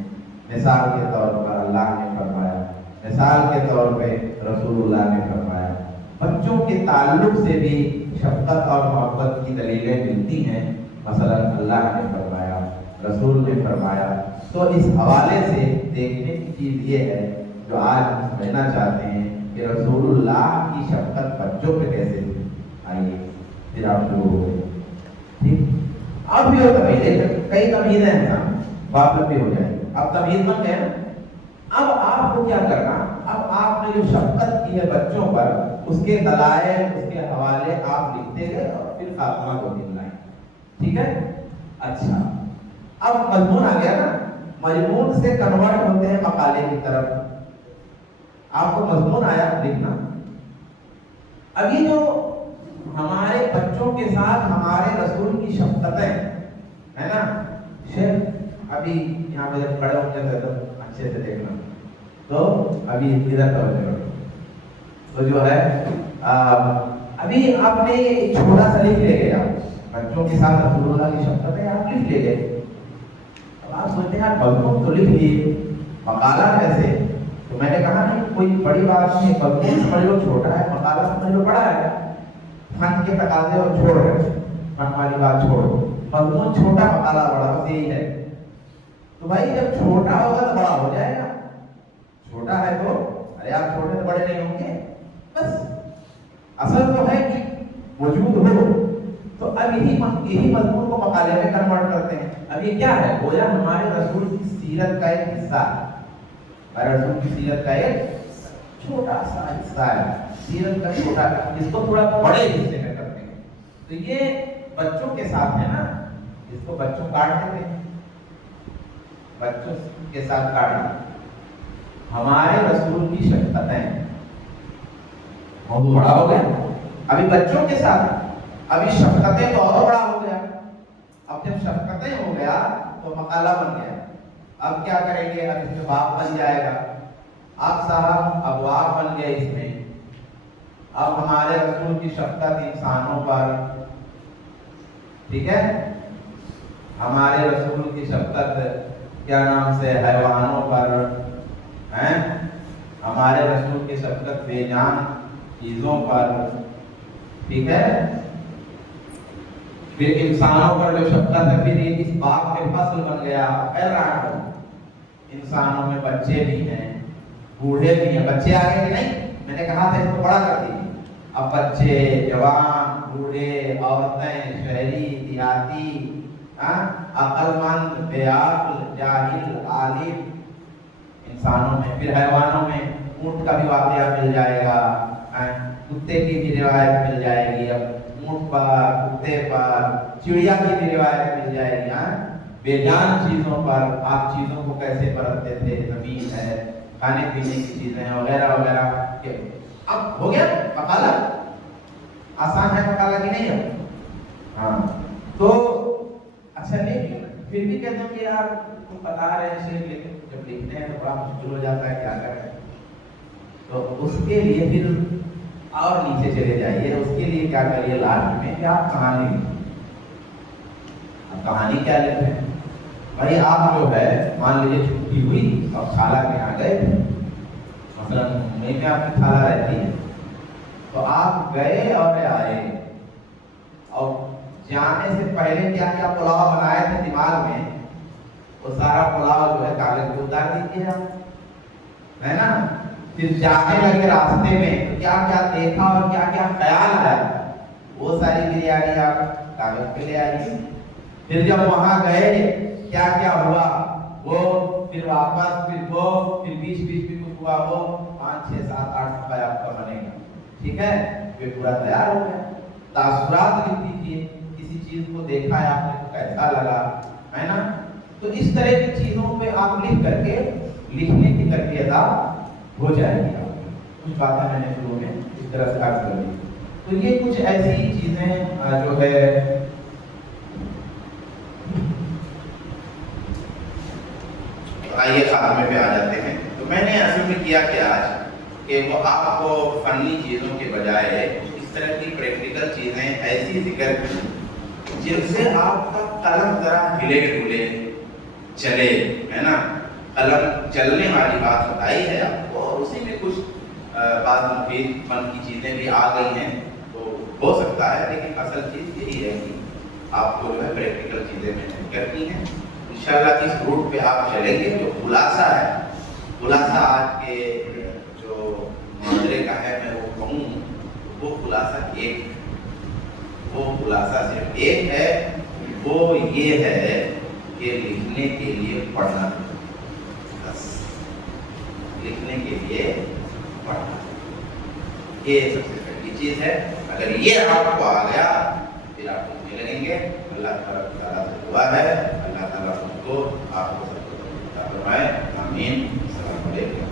مثال کے طور پر اللہ نے فرمایا, مثال کے طور پہ رسول اللہ نے فرمایا. بچوں کے تعلق سے بھی شفقت اور محبت کی دلیلیں ملتی ہیں. مثلا اللہ نے فرمایا، رسول نے فرمایا. تو اس حوالے سے دیکھنے کی چیز یہ ہے جو آج ہم سمجھنا چاہتے ہیں کہ رسول اللہ کی شفقت بچوں پہ کیسے تھی. آئیے پھر آپ شروع ہو گئے. ٹھیک، اب بھی تمیز ہے، کئی تمیز ہیں انسان بات لمبی ہو جائے. اب تمیز بن گئے نا. اب آپ کو کیا کرنا، اب آپ نے جو شفقت کی ہے بچوں پر، اس کے دلائل، اس کے حوالے آپ لکھتے گئے اور پھر خاتمہ کو لائیں. ٹھیک ہے. اچھا، اب مضمون آ گیا نا. مضمون سے کنورٹ ہوتے ہیں مقالے کی طرف. آپ کو مضمون آیا لکھنا. ابھی جو ہمارے بچوں کے ساتھ ہمارے رسول کی شفقتیں ہے نا. شیخ ابھی یہاں پہ جب کھڑے ہوتے تو اچھے سے دیکھنا. تو ابھی ادھر توجہ کرو. تو جو ہے ابھی آپ نے ایک چھوٹا سا لکھ لے گئے بچوں کے ساتھ رسول اللہ کی شفقتیں آپ لکھ لے گئے. اب آپ سوچتے ہیں مضمون تو لکھ لیے، مقالہ کیسے؟ تو میں نے کہا نہیں کوئی بڑی بات نہیں. مضمون سمجھ لو چھوٹا ہے، مقالہ سمجھ لو بڑا ہے. فن کے تقاضے اور چھوڑ گئے، فن والی بات چھوڑو. مضمون چھوٹا، مقالہ بڑا، بس یہی ہے. تو بھائی جب چھوٹا ہوگا تو بڑا ہو جائے گا. چھوٹا ہے تو ارے آپ چھوٹے تو بڑے نہیں ہوں گے. بس اصل تو ہے کہ وجود ہو. تو اب یہی مضمون کو مقالے میں کنورٹ کرتے ہیں. اب یہ کیا ہے؟ گویا ہمارے رسول کی سیرت کا ایک حصہ ہے. ہمارے رسول کی سیرت کا ایک چھوٹا سا حصہ ہے. سیرت کا چھوٹا، اس کو تھوڑا بڑے حصے میں کرتے ہیں. تو یہ بچوں کے ساتھ ہے نا. اس کو بچوں کاٹ دیتے ہیں، بچوں کے ساتھ کاٹنا. ہمارے رسول کی شفقتیں بہت بڑا ہو گیا. ابھی بچوں کے ساتھ، ابھی شفقتیں تو اور بڑا ہو گیا. اب جب شفقتیں ہو گیا تو مقالہ بن گیا. اب کیا کریں گے؟ اب اس میں باب بن جائے گا. آپ صاحب ابواب بن گئے اس میں. اب ہمارے رسول کی شفقت انسانوں پر، ٹھیک ہے، ہمارے رسول کی شفقت کیا نام سے حیوانوں پر ہیں، ہمارے رسول کی شفقت بے جان چیزوں پر، ٹھیک ہے. پھر انسانوں پر جو شفقت ہے، پھر اس باب کے فصل بن گیا. پھیل رہا ہے. انسانوں میں بچے بھی ہیں، بوڑھے بھی ہیں. بچے آگے کہ نہیں؟ میں نے کہا تھا اس کو بڑا کر دیجیے. اب بچے، جوان، بوڑھے، عورتیں، شہری، دیہاتی، عقل مند، بے عقل، جاہل، عالم، انسانوں میں. پھر حیوانوں میں اونٹ کا بھی واقعہ مل جائے گا، کتے کی بھی روایت مل جائے گی. اب اونٹ پر، کتے پر، چڑیا کی بھی روایت مل جائے گی. بے جان چیزوں پر آپ چیزوں کو کیسے پرکھتے تھے، زمین ہے، کھانے پینے کی چیزیں وغیرہ وغیرہ. اب ہو گیا مقالہ. آسان ہے مقالہ کی نہیں ہے؟ ہاں. تو اچھا نہیں، پھر بھی کہتے ہیں کہ یار تم بتا رہے ہیں شیخ، لیکن جب لکھتے ہیں تو بڑا مشکل ہو جاتا ہے، کیا کریں. تو اس کے لیے پھر اور نیچے چلے جائیے. اس کے لیے کیا کریے لاسٹ میں کہ آپ کہانی لکھیں. اب کہانی کیا لکھیں بھائی؟ آپ جو ہے مان لیجیے چھٹی ہوئی اور خالہ کے یہاں گئے، مثلا ممبئی میں آپ کی خالہ رہتی ہے، تو آپ گئے اور آئے، اور جانے سے پہلے کیا کیا پلاؤ بنائے تھے دماغ میں، وہ سارا پلاؤ جو ہے کاغذ پہ اتار دیجیے آپ، ہے نا. پھر جانے لگے راستے میں کیا کیا دیکھا اور کیا کیا خیال آیا، وہ ساری بریانی آپ کاغذ پہ لے آئیے. پھر جب وہاں گئے کیا کیا ہوا وہ، پھر واپس، پھر وہ، پھر بیچ بیچ میں کچھ ہوا وہ، 5 6 7 8 صفحہ آپ کا بنے گا. ٹھیک ہے. پھر پورا تیار ہو گیا. تاثرات لکھ دیجیے، کسی چیز کو دیکھا ہے آپ نے تو کیسا لگا، ہے نا. تو اس طرح کی چیزوں پہ آپ لکھ کر کے لکھنے کی تربیت ہو جائے گی. کچھ باتیں میں نے شروع میں اس طرح سے عرض کر دی. تو یہ کچھ ایسی چیزیں جو ہے آئیے خاتمے پہ آ جاتے ہیں. تو میں نے اصل میں کیا کیا آج کہ وہ آپ کو فنی چیزوں کے بجائے اس طرح کی پریکٹیکل چیزیں ایسی ذکر کی جن سے آپ کا قلم ذرا ہلے ڈولے چلے، ہے نا. قلم چلنے والی بات بتائی ہے آپ کو، اور اسی میں کچھ بات مفید فن کی چیزیں بھی آ گئی ہیں تو ہو سکتا ہے. لیکن اصل چیز یہی ہے کہ آپ کو جو ہے پریکٹیکل چیزیں محنت کرتی ہیں انشاءاللہ اس روٹ پہ آپ چلیں گے. جو خلاصہ ہے، خلاصہ آج کے جو محاضرے کا ہے میں وہ کہوں، وہ خلاصہ ایک، وہ خلاصہ صرف ایک ہے، وہ یہ ہے کہ لکھنے کے لیے پڑھنا، بس لکھنے کے لیے پڑھنا، یہ سب سے پہلی چیز ہے. اگر یہ آپ کو آ گیا پھر آپ لکھنے لگیں گے. اللہ تعالیٰ سے دعا ہے اللہ تعالیٰ آپ کو سب کو عطا فرمائے. آمین. السلام علیکم.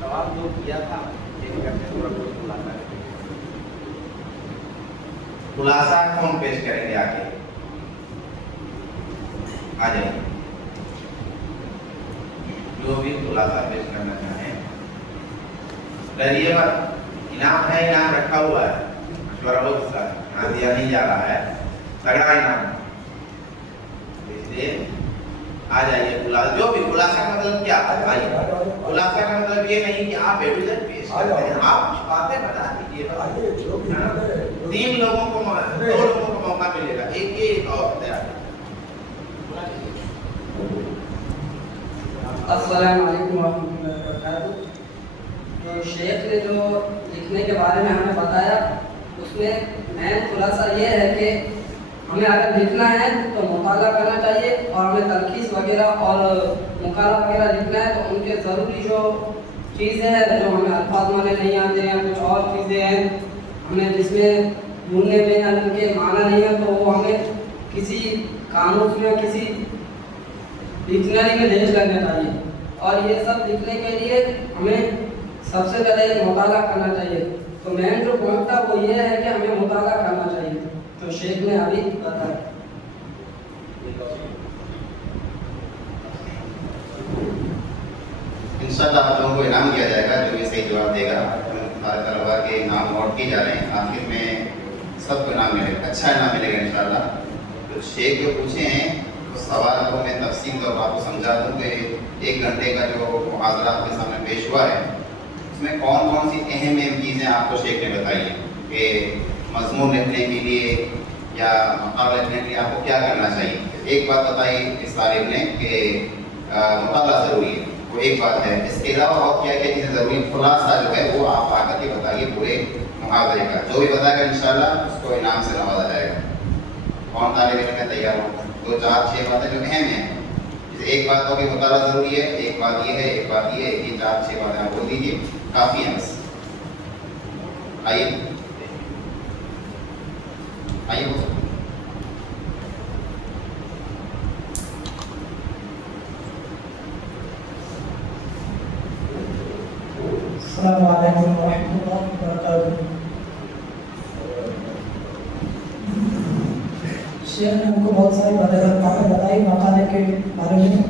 سوال جو کیا تھا خلاصہ کون پیش کریں گے؟ آگے آ جائیں، جو بھی خلاصہ پیش کرنا چاہیں. ڈریے مت، انعام ہے، انعام رکھا ہوا ہے، مشورہ بہت سا یہاں دیا نہیں جا رہا ہے، تگڑا انعام. اس لیے آ جائیے. خلاصہ جو بھی خلاصہ کا مطلب کیا ہے؟ خلاصہ کا مطلب یہ نہیں کہ آپ ایڈویژن پیش کرتے ہیں، آپ کچھ باتیں بتا دیجیے. 3 لوگوں کو 2 لوگوں کو موقع ملے گا. ایک اور السلام علیکم ورحمۃ اللہ وبرکاتہ. جو شیخ نے جو لکھنے کے بارے میں ہمیں بتایا اس میں مین خلاصہ یہ ہے کہ ہمیں اگر لکھنا ہے تو مطالعہ کرنا چاہیے اور ہمیں تلخیص وغیرہ اور مقالہ وغیرہ لکھنا ہے تو ان کے ضروری جو چیزیں ہیں جو ہمیں الفاظ میں نہیں آتے ہیں، کچھ اور چیزیں ہیں ہمیں جس میں ڈھونڈنے میں یا ان کے معنی نہیں ہے تو وہ ہمیں کسی قاموس میں کسی ڈکشنری میں درج کرنا چاہیے. اور یہ سب لکھنے کے لیے ہمیں سب سے پہلے ایک مطالعہ کرنا چاہیے. تو مین جو پوائنٹ تھا وہ یہ ہے کہ ہمیں مطالعہ کرنا چاہیے تو شیخ نے ابھی بتایا. انشاءاللہ آپ لوگوں کو انعام دیا جائے گا جو بھی صحیح جواب دے گا. طلبا کے انعام نوٹ کیے جا رہے ہیں، آخر میں سب کو انعام ملے گا، اچھا انعام ملے گا انشاءاللہ. تو شیخ جو پوچھے ہیں اس سوال کو میں تفصیل طور پر آپ کو سمجھا دوں کہ 1 گھنٹے کا جو محاضرہ آپ کے سامنے پیش ہوا ہے اس میں کون کون سی اہم چیزیں آپ کو شیخ نے بتائی ہیں کہ مضمون لکھنے کے لیے یا مقالہ لکھنے کے لیے آپ کو کیا کرنا چاہیے. ایک بات بتائی اس طالب نے کہ مطالعہ ضروری ہے، وہ ایک بات ہے. اس کے علاوہ اور کیا کیا چیزیں ضروری ہیں، خلاصہ جو ہے وہ آپ آ کر کے بتائیے پورے محاضرے کا. جو بھی بتائے گا انشاءاللہ اس کو انعام سے نوازا جائے گا. کون طالب علم میں تیار ہو؟ 2 4 6 باتیں جو اہم ہیں. جیسے ایک بات ہوگی مطالعہ ضروری ہے، ایک بات یہ ہے، ایک بات یہ ہے، یہ 4 6 باتیں آپ بول دیجیے، کافی ہیں بس. آئیے آئیے ہو سکتا. السلام علیکم ورحمۃ اللہ وبرکاتہ. شیخ نے ہم کو بہت ساری باتیں بتائی مقالے کے بارے میں.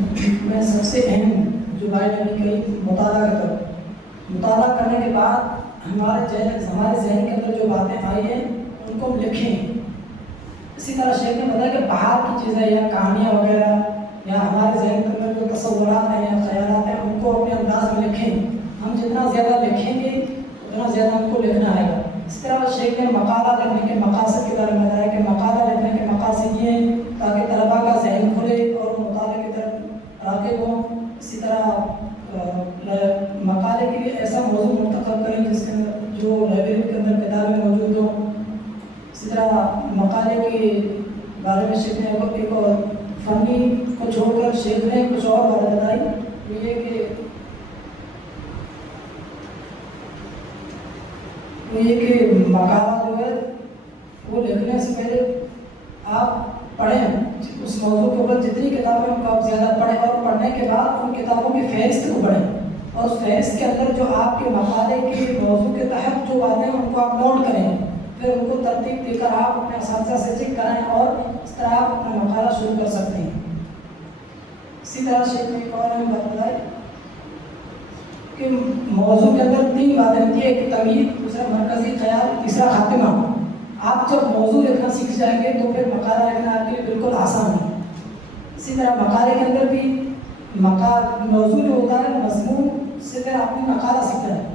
میں سب سے اہم جو بات نے کہی مطالعہ کی طرف. مطالعہ کرنے کے بعد ہمارے ذہن کے اندر جو باتیں آئی ہیں ان کو ہم لکھیں. اسی طرح شیخ نے بتایا کہ باہر کی چیزیں یا کہانیاں وغیرہ یا ہمارے ذہن کے اندر جو تصورات ہیں یا خیالات ہیں ان کو اپنے انداز میں لکھیں. ہم جتنا زیادہ لکھیں گے اتنا زیادہ ہم کو لکھنا آئے گا. اس طرح شیخ نے مقالہ لکھنے کے مقاصد کے بارے میں بتایا کہ مقالہ لکھنے کے مقاصد یہ ہیں تاکہ طلباء کا ذہن کھلے اور مطالعے کی طرف راغب ہوں. اسی طرح مقالے کے لیے ایسا موضوع منتخب کریں جس کے اندر جو لائبریری کے اندر کتابیں موجود ہوں. اسی طرح مقالے کے بارے میں شیخ نے ایک اور فنی کو چھوڑ کر شیخ نے کچھ اور باتیں بتائی. یہ کہ مقالہ جو ہے وہ لکھنے سے پہلے آپ پڑھیں اس موضوع کے اوپر جتنی کتابیں کو آپ زیادہ پڑھیں اور پڑھنے کے بعد ان کتابوں کی فہرست کو پڑھیں اور اس فہرست کے اندر جو آپ کے مقالے کے موضوع کے تحت جو باتیں ہیں ان کو آپ نوٹ کریں. پھر ان کو ترتیب دے کر آپ اپنے اساتذہ سے چیک کریں اور اس طرح آپ اپنا مقالہ شروع کر سکتے ہیں. اسی طرح شیخ نے ایک اور ہمیں بتائی کہ موضوع کے اندر 3 باتیں ہوتی ہیں، ایک تمہید، دوسرا مرکزی خیال، تیسرا خاتمہ. آپ جب موضوع لکھنا سیکھ جائیں گے تو پھر مقالہ لکھنا آپ کے لیے بالکل آسان ہے. اسی طرح مقالے کے اندر بھی موضوع جو ہوتا ہے مضمون سے پھر آپ نے مقالہ سیکھنا ہے.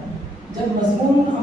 جب مضمون ہم